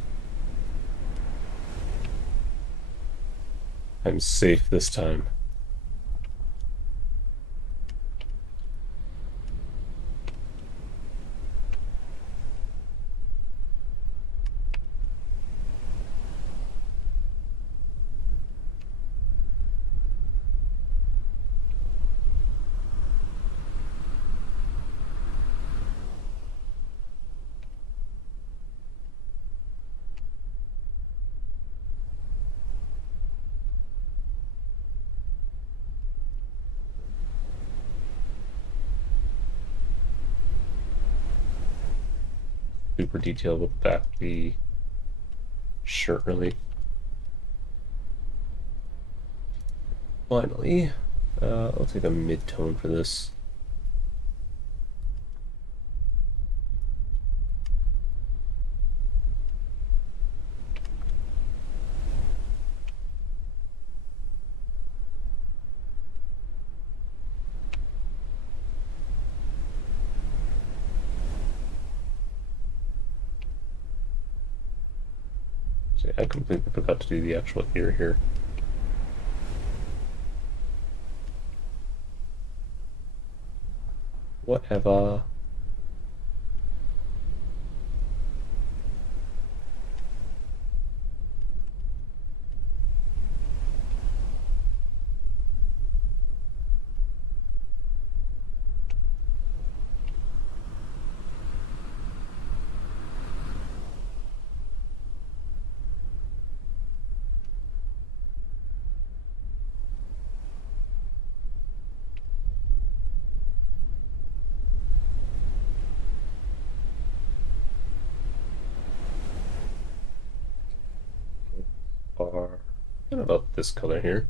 I'm safe this time. Super detailed with back the shirt, really. Finally, I'll take a mid-tone for this. See, I completely forgot to do the actual ear here. Whatever. Are what about this color here?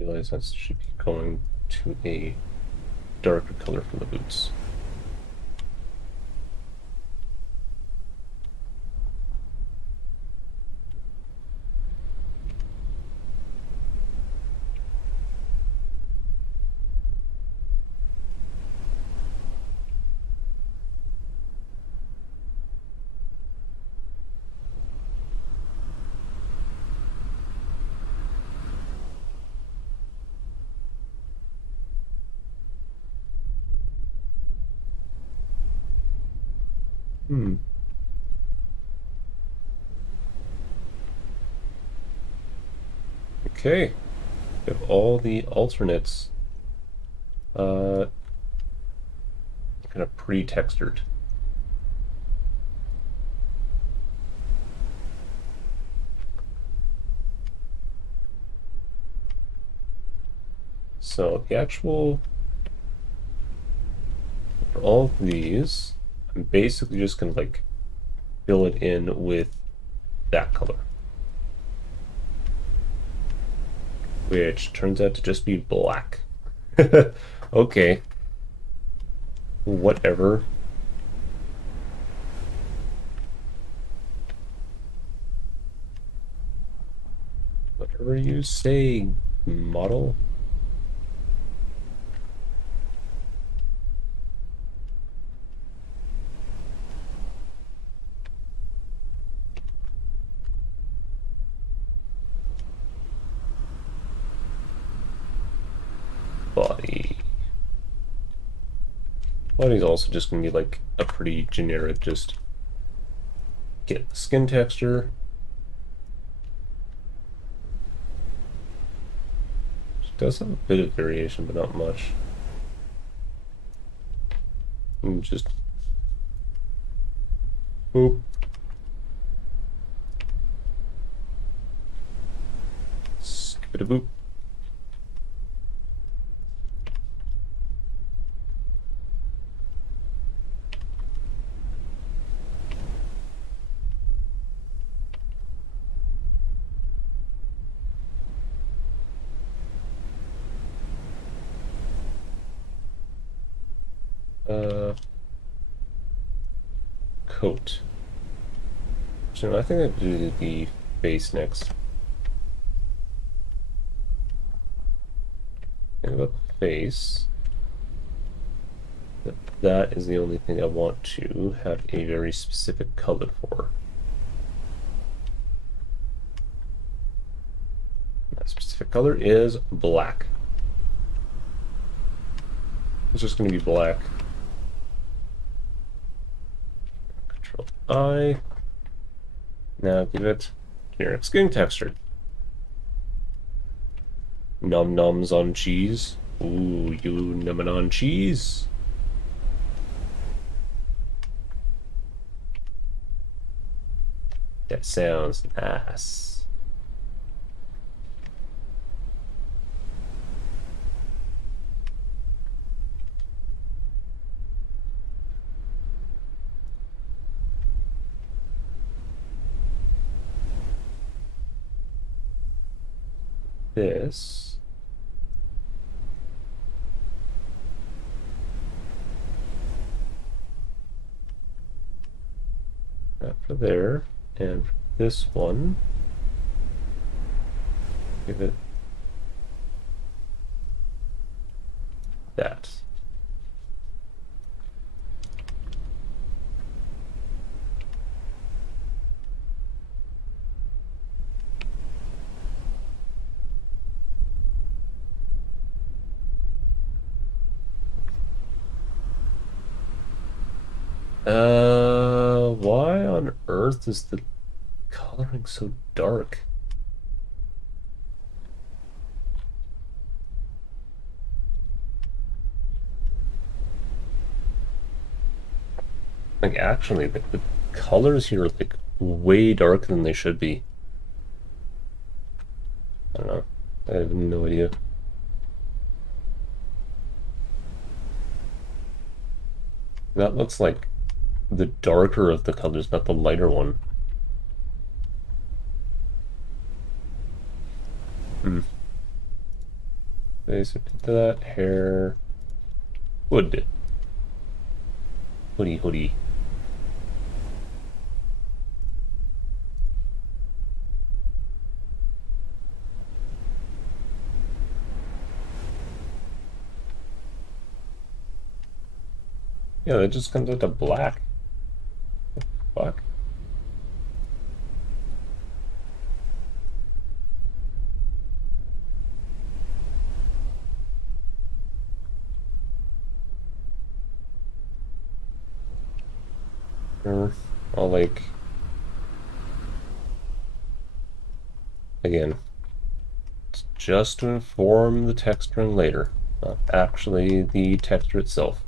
Realize that should be going to a darker color for the boots. Hmm. Okay. We have all the alternates kind of pre-textured. So the actual, for all of these, I'm basically just gonna like fill it in with that color, which turns out to just be black. Okay, whatever. Whatever you say, model. Body. Body's also just gonna be like a pretty generic, just get the skin texture. It does have a bit of variation, but not much. And just boop. Skip it a boop. Coat. So I think I do the face next. Think about the face. That is the only thing I want to have a very specific color for. That specific color is black. It's just going to be black. Control I. Now give it generic skin texture. Num nums on cheese. Ooh, you numbing on cheese. That sounds nice. This. That for there. And for this one, give it that. Why on earth is the coloring so dark? Like, actually, the colors here are, like, way darker than they should be. I don't know. I have no idea. That looks like the darker of the colors, not the lighter one. Hmm. Okay, so did that hair. Hood. Hoodie, hoodie. Yeah, that just comes out to black. Fuck. I'll like, again, it's just to inform the texturing later, not actually the texture itself.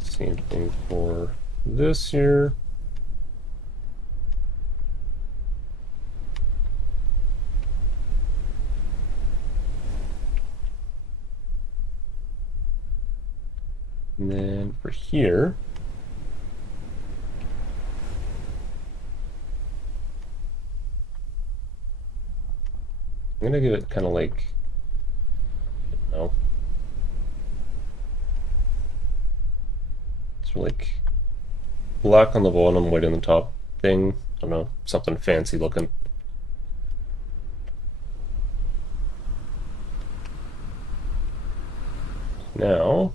Same thing for this here. And then for here, I'm gonna give it kind of like, I don't know, it's like black on the bottom, white on the top thing. I don't know, something fancy looking. Now,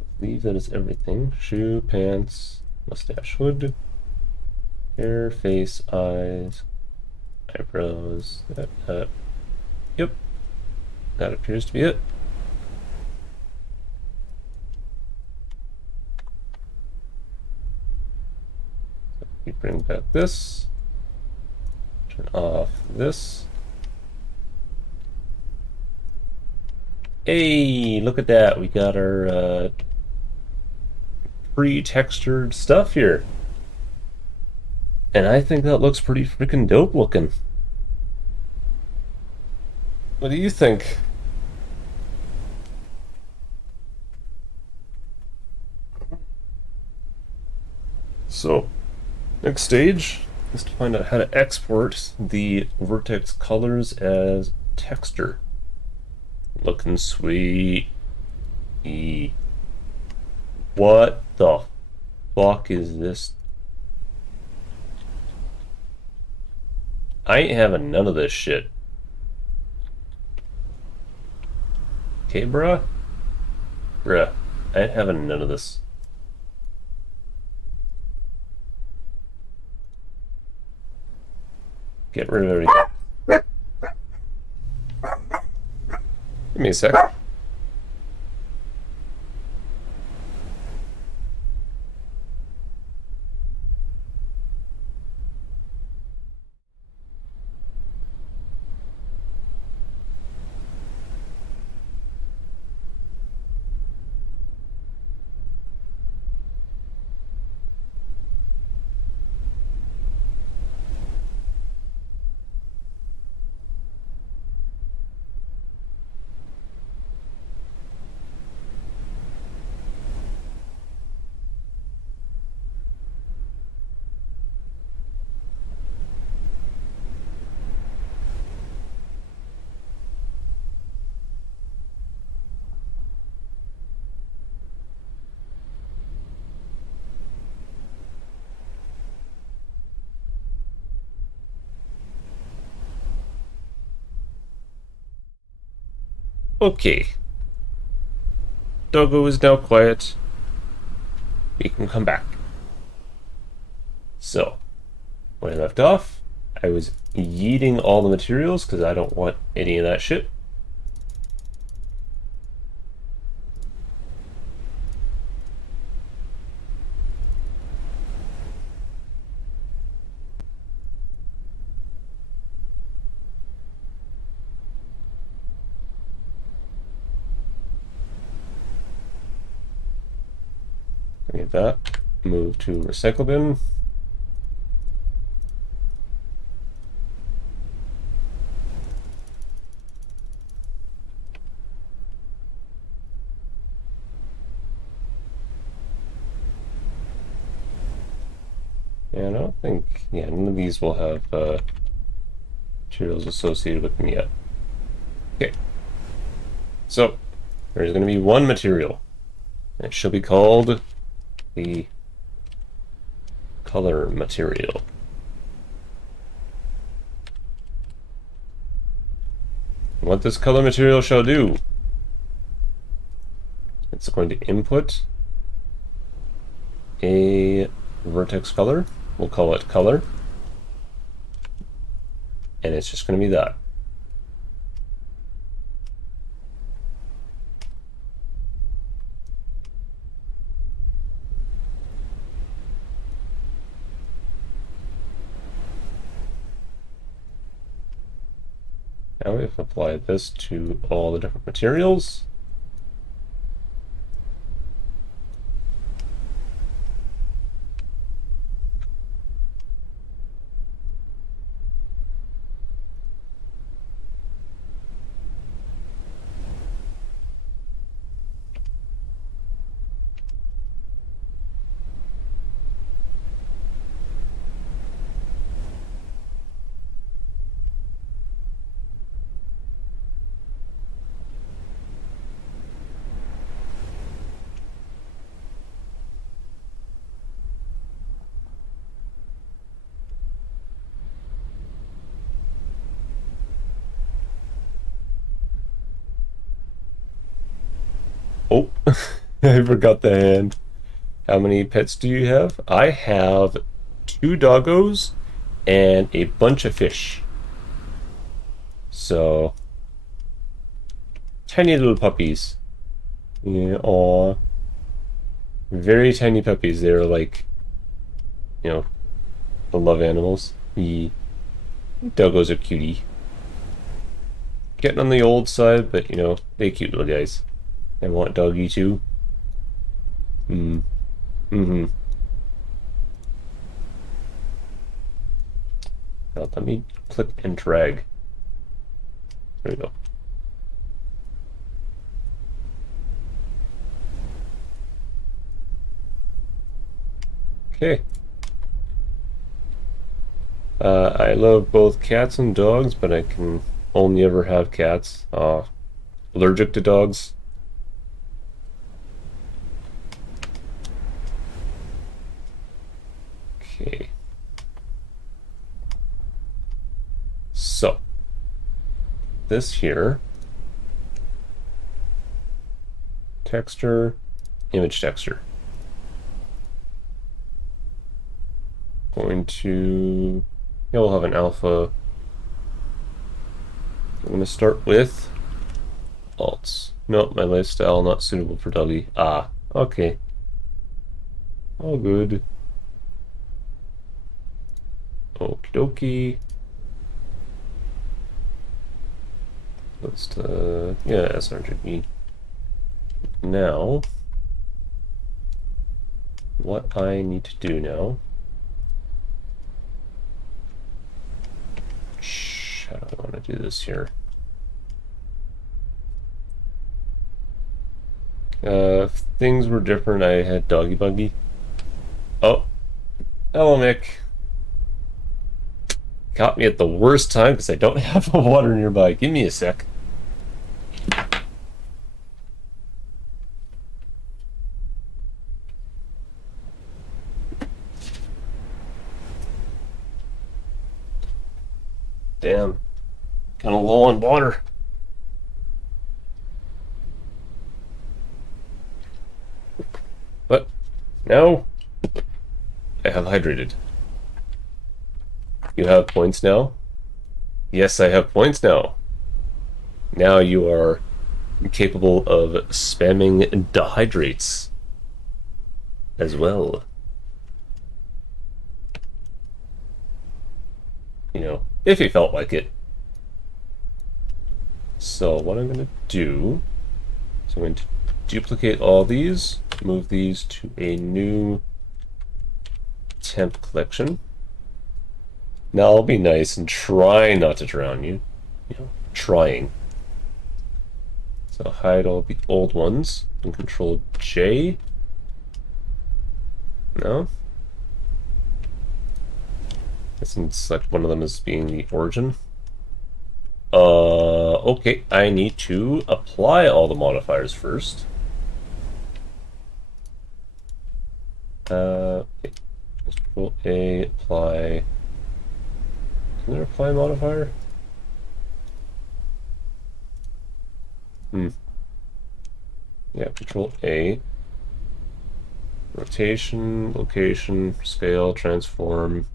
I believe that is everything. Shoe, pants, mustache, hood, hair, face, eyes, eyebrows. Yep, that appears to be it. So we bring back this, turn off this. Hey, look at that. We got our pre-textured stuff here. And I think that looks pretty freaking dope looking. What do you think? So, next stage is to find out how to export the vertex colors as texture. Looking sweet. What the fuck is this? I ain't having none of this shit. Okay, bruh? Bruh, I ain't having none of this. Get rid of everything. Give me a sec. Okay. Doggo is now quiet. We can come back. So, when I left off, I was yeeting all the materials because I don't want any of that shit. Get that. Move to recycle bin. And I don't think, yeah, none of these will have materials associated with them yet. Okay. So, there's going to be one material. And it shall be called the color material. What this color material shall do. It's going to input a vertex color. We'll call it color. And it's just going to be that. Now we've applied this to all the different materials. Oh, I forgot the hand. How many pets do you have? I have 2 doggos and a bunch of fish. So, tiny little puppies. Yeah, aw. Very tiny puppies. They're like, you know, the love animals. The doggos are cutie. Getting on the old side, but you know, they cute little guys. I want doggy too. Mm-hmm. Now let me click and drag. There we go. Okay. I love both cats and dogs, but I can only ever have cats. Allergic to dogs. Okay. So, this here, texture, image texture. Going to, yeah, we'll have an alpha. I'm going to start with alts. Nope, my lifestyle not suitable for doggy. Ah, okay. All good. Okie dokie. Let's, yeah, sRGB. Now, what I need to do now. How do I want to do this here? If things were different, I had Doggy Buggy. Oh, hello, Mick. Caught me at the worst time because I don't have water nearby. Give me a sec. Damn. Kind of low on water. But now I have hydrated. You have points now? Yes, I have points now. Now you are capable of spamming dehydrates as well. You know, if you felt like it. So what I'm going to do is I'm going to duplicate all these, move these to a new temp collection. Now I'll be nice and try not to drown you. You know, trying. So hide all the old ones and Control J. No? I can select one of them as being the origin. Okay, I need to apply all the modifiers first. Okay. Control A, apply. Is there apply modifier? Yeah, Control A. Rotation, location, scale, transform.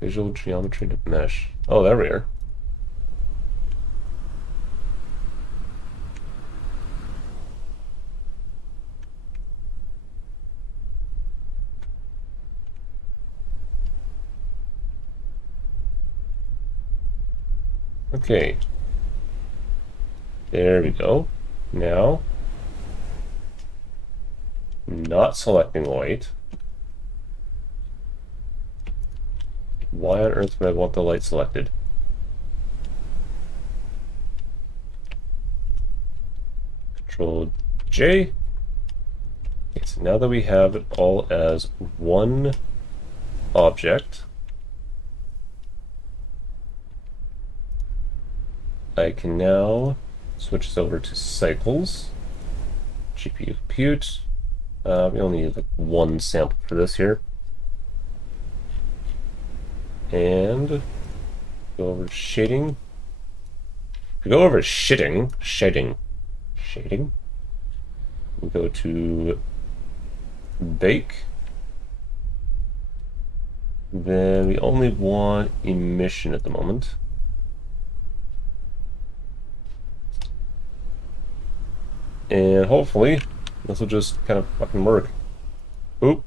Visual geometry to mesh. Oh, there we are. Okay. There we go. Now, not selecting white. Why on earth would I want the light selected? Control J. Okay, so now that we have it all as one object, I can now switch this over to cycles. GPU compute. We only need like one sample for this here. And go over to shading. We go over to shading. We go to bake. Then we only want emission at the moment. And hopefully this will just kind of fucking work. Oop.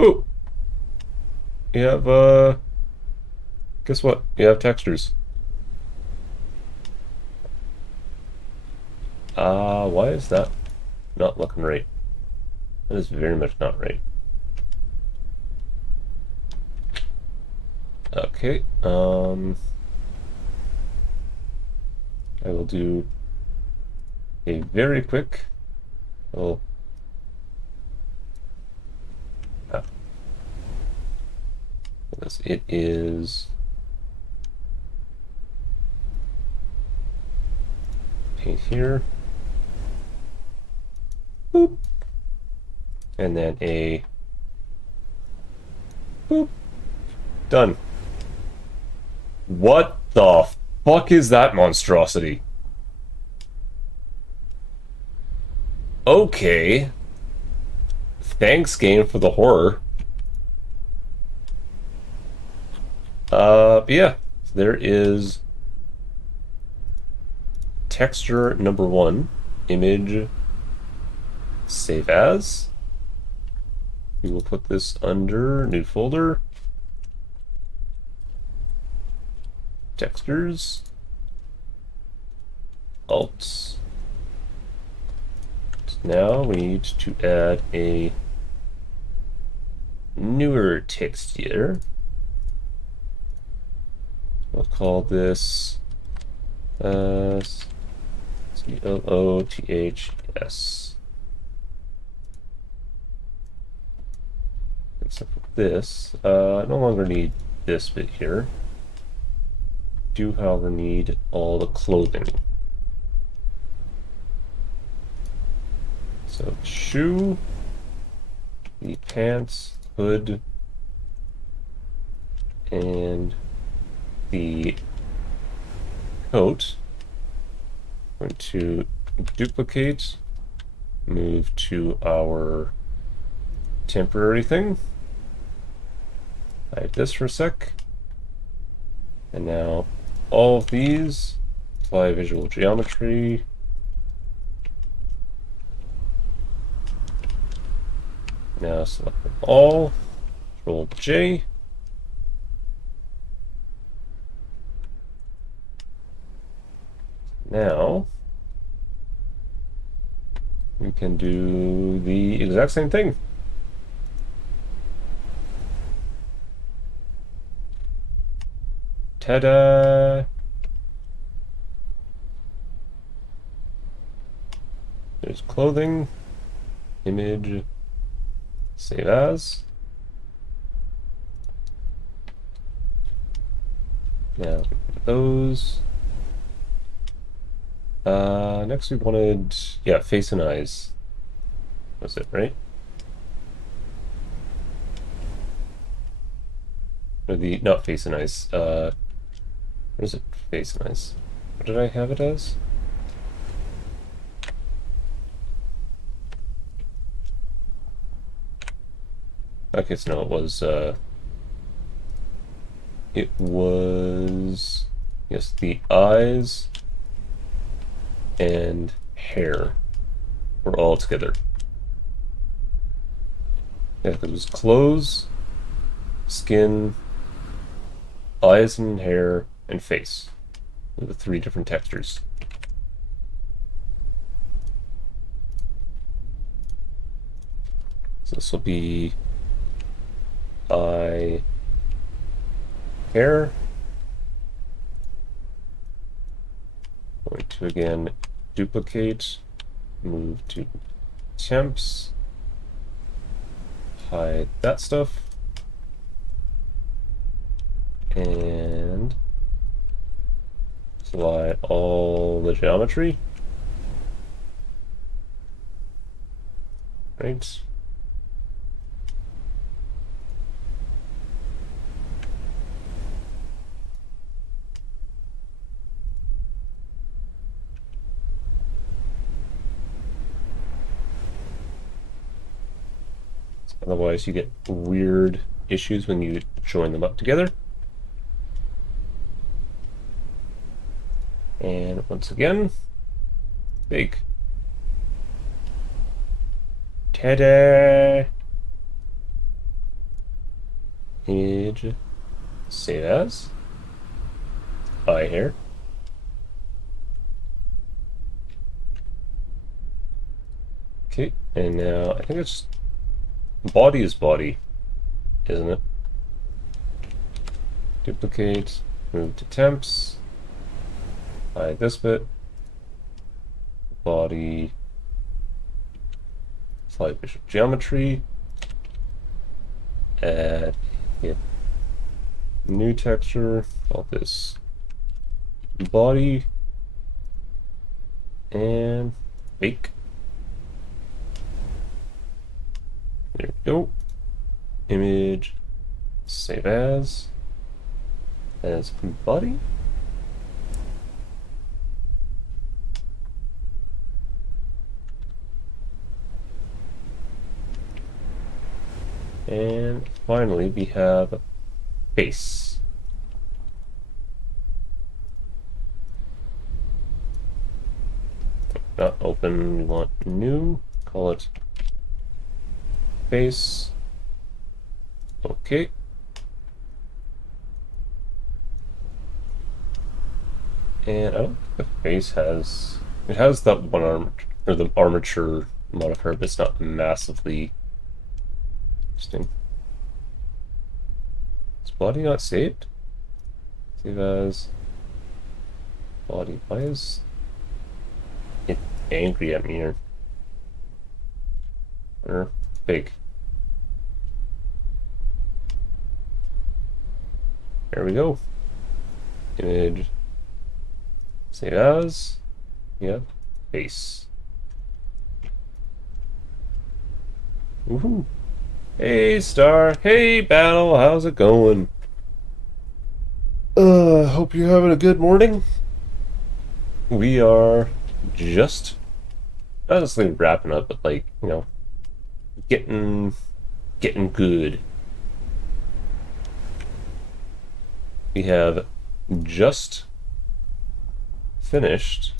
Oop. You have, guess what? You have textures. Why is that not looking right? That is very much not right. Okay, I will do a very quick little it is paint here. Boop. And then a boop. Done. What the fuck is that monstrosity? Okay. Thanks, game, for the horror. But yeah, there is texture number 1, image, save as. We will put this under new folder, textures, alt. Now we need to add a newer text here. We'll call this COOTHS. Except for this, I no longer need this bit here. Do, however, need all the clothing. So shoe, the pants, hood, and the coat. I'm going to duplicate, move to our temporary thing, hide this for a sec, and now all of these, apply visual geometry, now select them all, Control J, now we can do the exact same thing. Ta-da! There's clothing, image, save as. Now those. Next we wanted, yeah, face and eyes. That's it, right? Or the, not face and ice, what is it? Face and ice. What did I have it as? Okay, so no, it was, yes, the eyes and hair were all together. Yeah, it was clothes, skin, eyes and hair, and face. The three different textures. So this will be eye, hair. Going to again duplicate, move to temps, hide that stuff, and apply all the geometry. Right. Otherwise, you get weird issues when you join them up together. And once again, big. Ta-da! Image, save as, eye hair. Okay, and now I think it's body is body, isn't it? Duplicate, move to temps, hide this bit, body, slide bishop geometry, add hit new texture, call this body, and bake. There we go. Image, save as body. And finally, we have face. Not open, we want new, call it face. Okay. And I don't think the face has, it has that one arm, or the armature modifier, but it's not massively interesting. Is body not saved? Save as body. Why is it angry at me or big? There we go. Image, save as, yeah, face. Woohoo! Hey Star, hey Battle, how's it going? Hope you're having a good morning. We are just, not necessarily wrapping up, but like, you know, getting good. We have just finished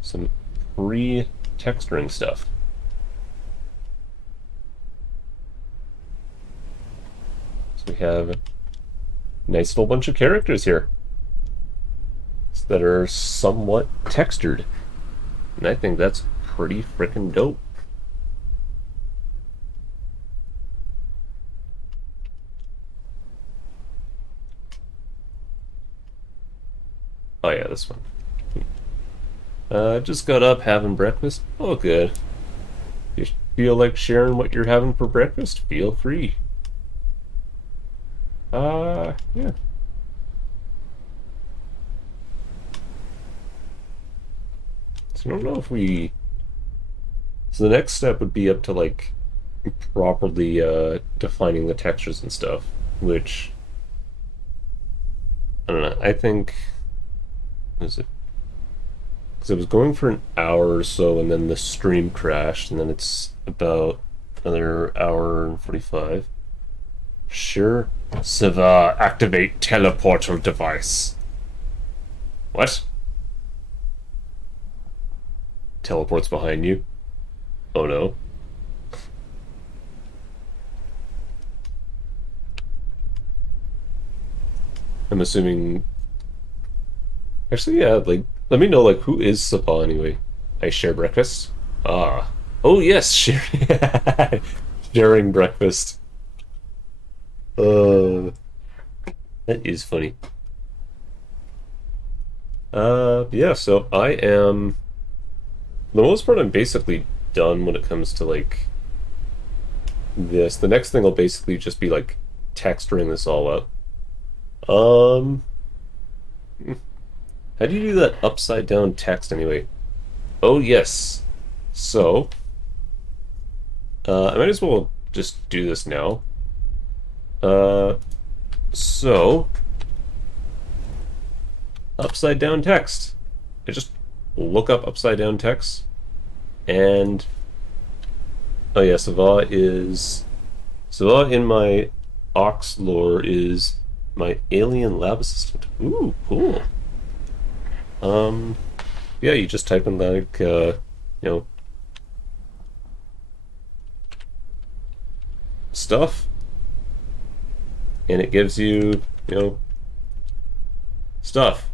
some pre-texturing stuff. So we have a nice little bunch of characters here that are somewhat textured. And I think that's pretty freaking dope. Oh yeah, this one. Just got up having breakfast. Oh good. If you feel like sharing what you're having for breakfast, feel free. Yeah. So I don't know if we... So the next step would be up to like properly defining the textures and stuff. which I don't know. I think is it because I was going for an hour or so, and then the stream crashed, and then it's about another hour and 45. Sure. Siva, activate teleportal device. What? Teleports behind you? Oh no. I'm assuming. Actually, yeah, like, let me know, like, who is Siva anyway? I share breakfast? Ah. Oh, yes, sharing breakfast. Uh, that is funny. Yeah, so I am. For the most part, I'm basically done when it comes to, like, this. The next thing will basically just be, like, texturing this all up. Um, how do you do that upside down text anyway? Oh, yes. So, I might as well just do this now. Uh, so, upside down text. I just look up upside down text, and oh yeah, Sava in my Ox lore is my alien lab assistant. Ooh, cool. Um, yeah, you just type in like you know, stuff, and it gives you, stuff.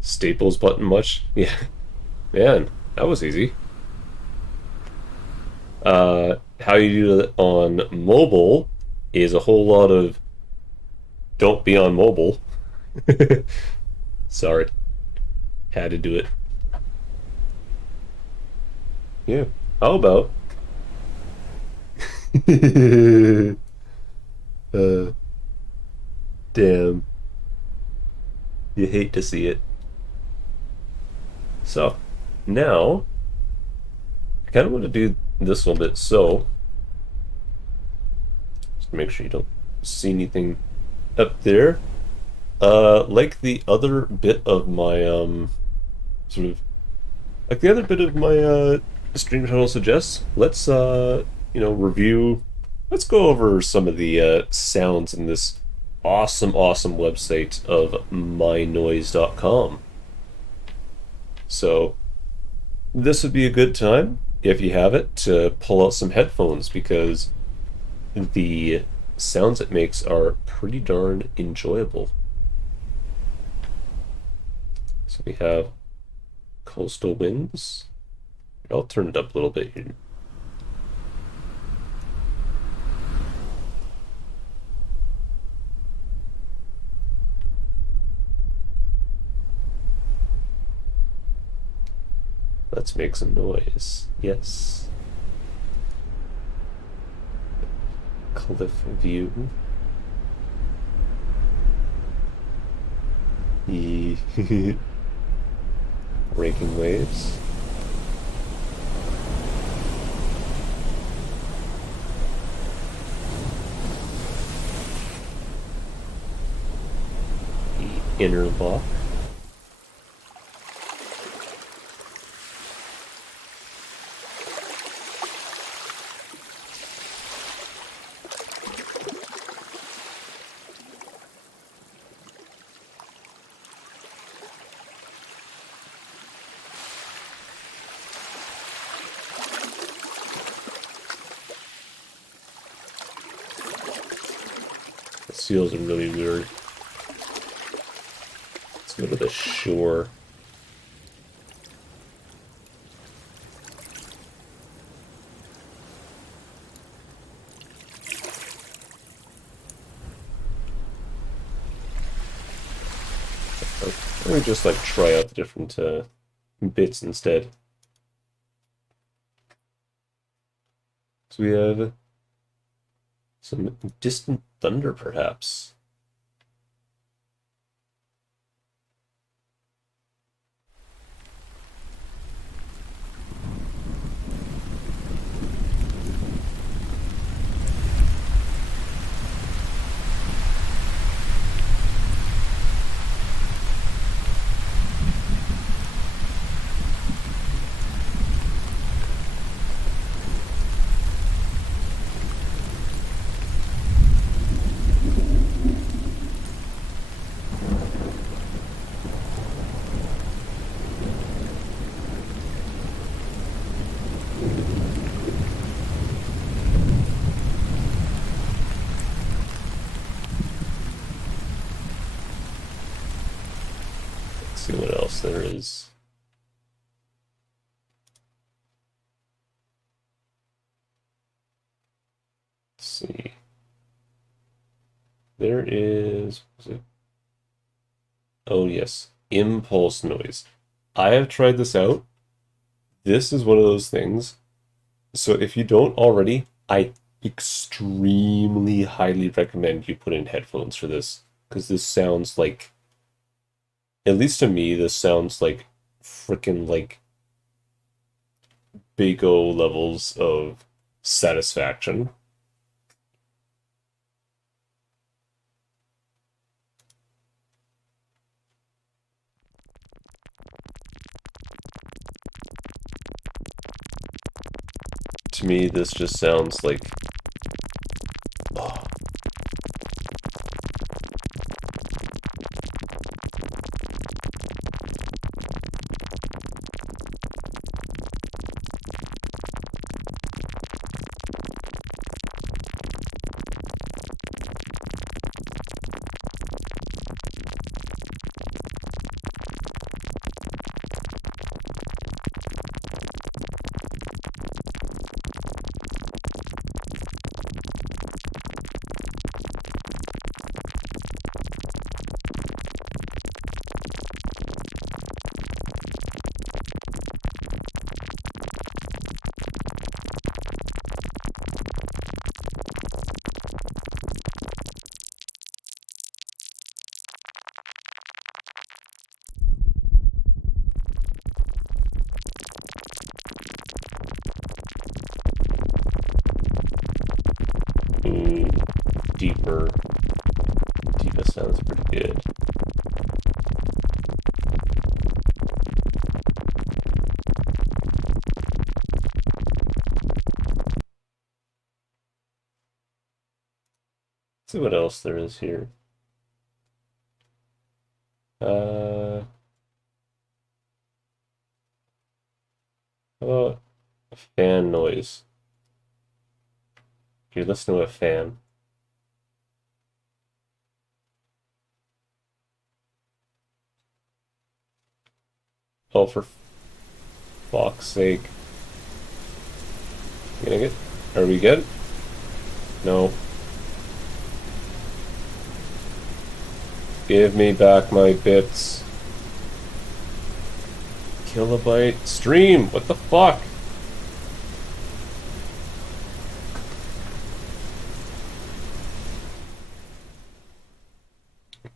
Staples button much? Yeah, man, that was easy. How you do it on mobile is a whole lot of don't be on mobile. Sorry, had to do it. Yeah. How about uh, damn, you hate to see it. So now I kind of want to do this a little bit. So just make sure you don't see anything up there. Like the other bit of my sort of like the other bit of my stream title suggests, let's review. Let's go over some of the sounds in this awesome website of mynoise.com. So this would be a good time, if you have it, to pull out some headphones, because the sounds it makes are pretty darn enjoyable. So we have coastal winds. I'll turn it up a little bit here. Let's make some noise. Yes. Cliff view. Raking waves. The inner lock. The seals are really weird. Let's go to the shore. Let me just like try out the different bits instead. So we have some distant thunder, perhaps. see. There is. Oh, yes. Impulse noise. I have tried this out. This is one of those things. So if you don't already, I extremely highly recommend you put in headphones for this. Because this sounds like, at least to me, this sounds like freaking like big O levels of satisfaction. To me, this just sounds like, oh. Ooh, deeper. Deeper sounds pretty good. Let's see what else there is here. How about fan noise? If you listen to a fan. Oh, for fuck's sake. Gonna get. Are we good? No. Give me back my bits. Kilobyte stream. What the fuck?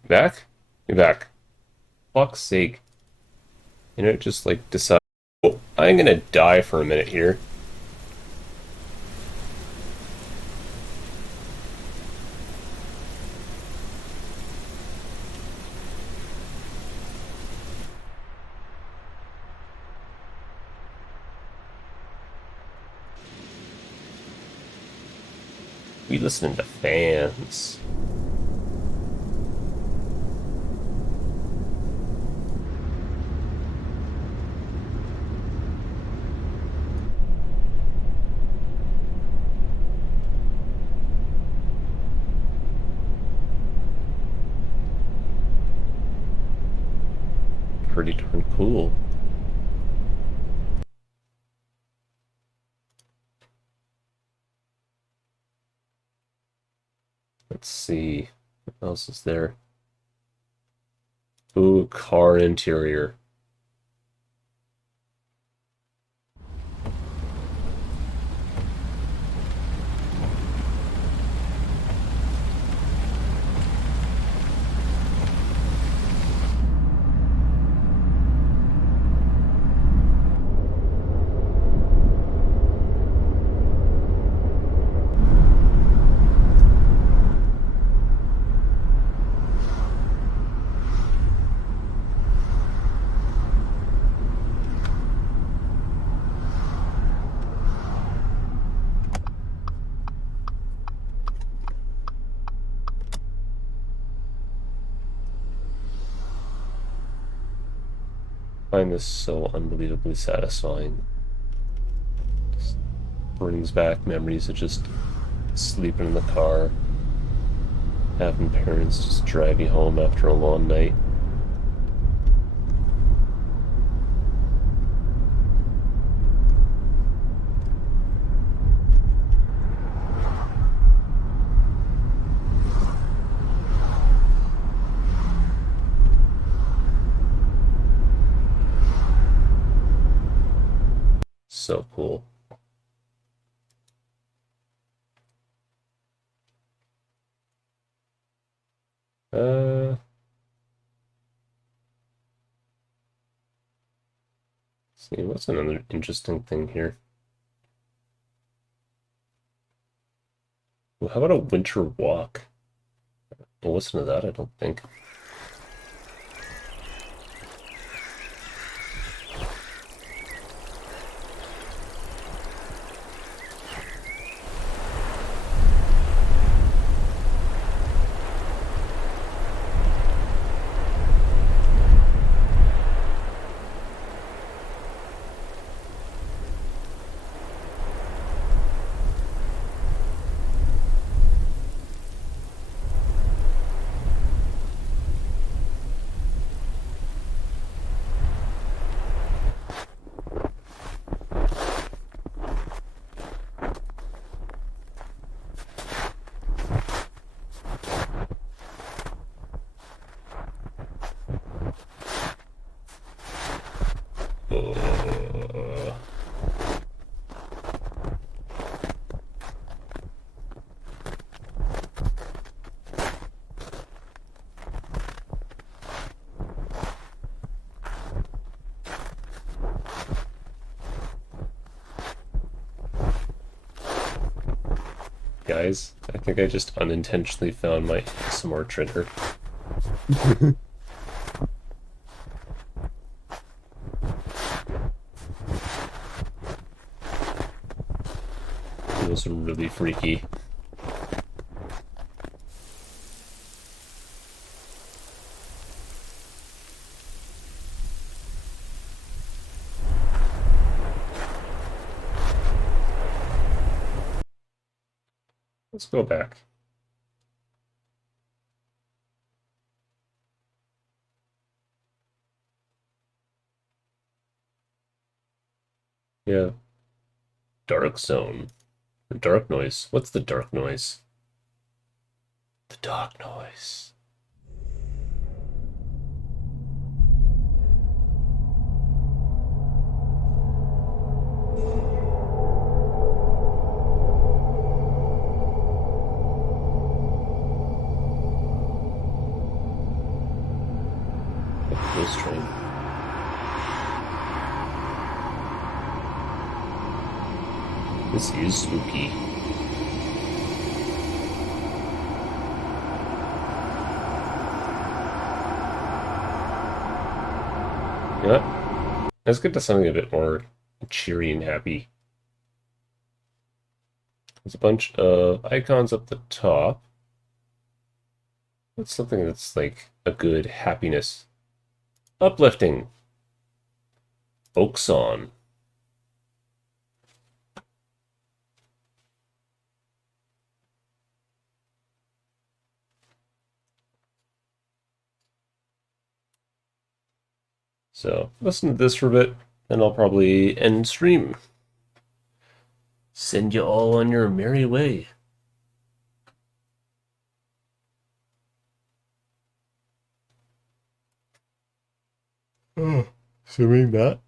Back? You're back. Fuck's sake. You know, just like decide. Oh, I'm gonna die for a minute here. We listening to fans. Pretty darn cool. Let's see. What else is there? Ooh, car interior. I find this so unbelievably satisfying. Just brings back memories of just sleeping in the car, having parents just drive you home after a long night. So cool. See, what's another interesting thing here? Well, how about a winter walk? We'll listen to that, I don't think. Guys, I think I just unintentionally found my ASMR trigger. It was really freaky. Let's go back. Yeah. Dark zone. The dark noise. What's the dark noise? The dark noise. Ghost train. This is spooky. Yeah, let's get to something a bit more cheery and happy. There's a bunch of icons up the top. What's something that's like a good happiness? Uplifting. Folk song. So listen to this for a bit, then I'll probably end stream. Send you all on your merry way. Assuming that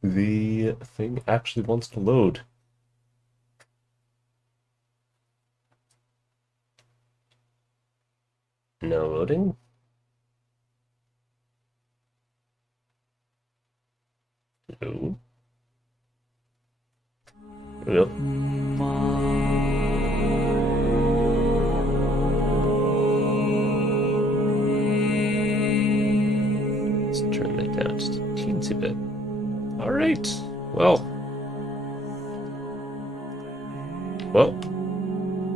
the thing actually wants to load. No loading? No. Well. Let's turn that down just a teensy bit. Alright. Well,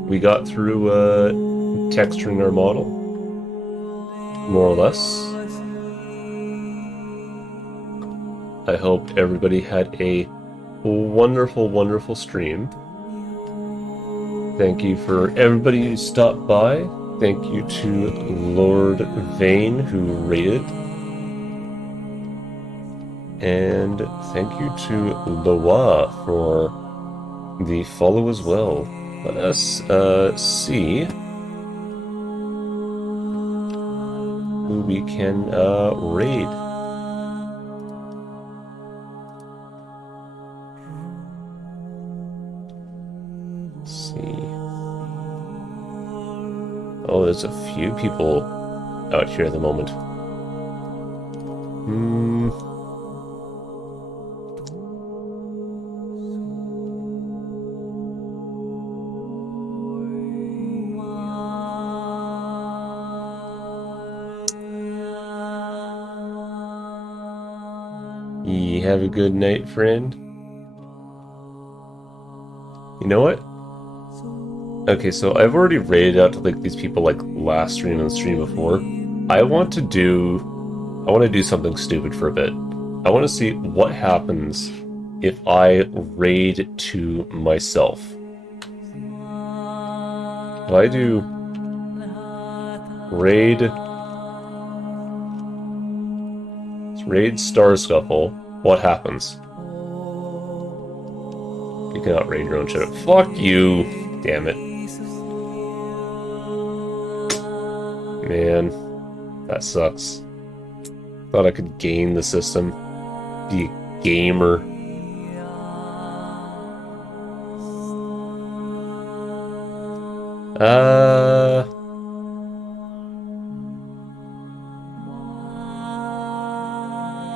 we got through texturing our model, more or less. I hope everybody had a wonderful, wonderful stream. Thank you for everybody who stopped by. Thank you to Lord Vane who rated. And thank you to Loa for the follow as well. Let us see who we can raid. see. Oh, there's a few people out here at the moment. You have a good night, friend. You know what? Okay, so I've already raided out to like these people like last stream and the stream before. I want to do something stupid for a bit. I want to see what happens if I raid to myself. If I do raid Star Scuffle, what happens? You cannot raid your own shit. Fuck you! Damn it. Man, that sucks. Thought I could game the system. Be a gamer. How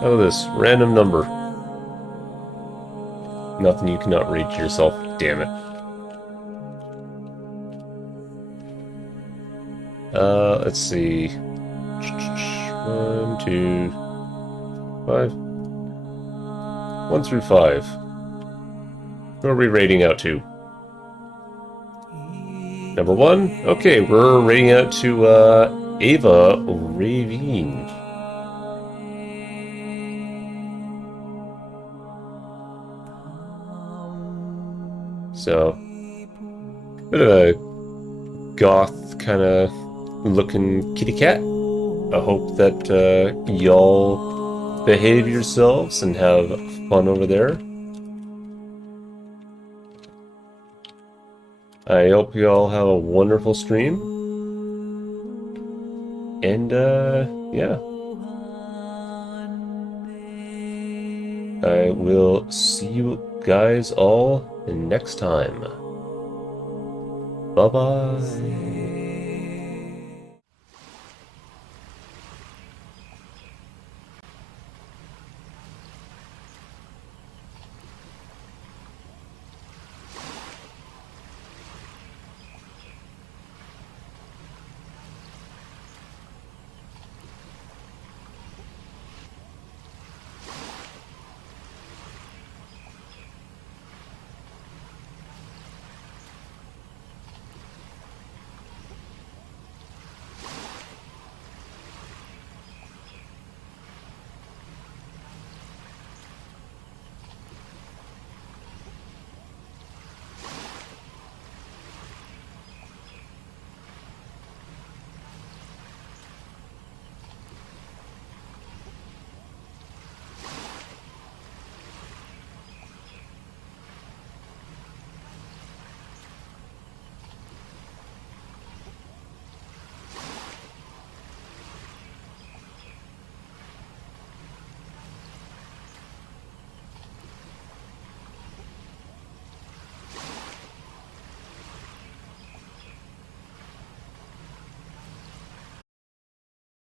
about this? Random number. Nothing, you cannot read to yourself. Damn it. Let's see. 1, 2, 5. 1 through 5. Who are we rating out to? Number 1? Okay, we're rating out to, Ava Ravine. So, bit of a goth kind of looking kitty cat. I hope that y'all behave yourselves and have fun over there. I hope you all have a wonderful stream. And, yeah. I will see you guys all next time. Bye-bye.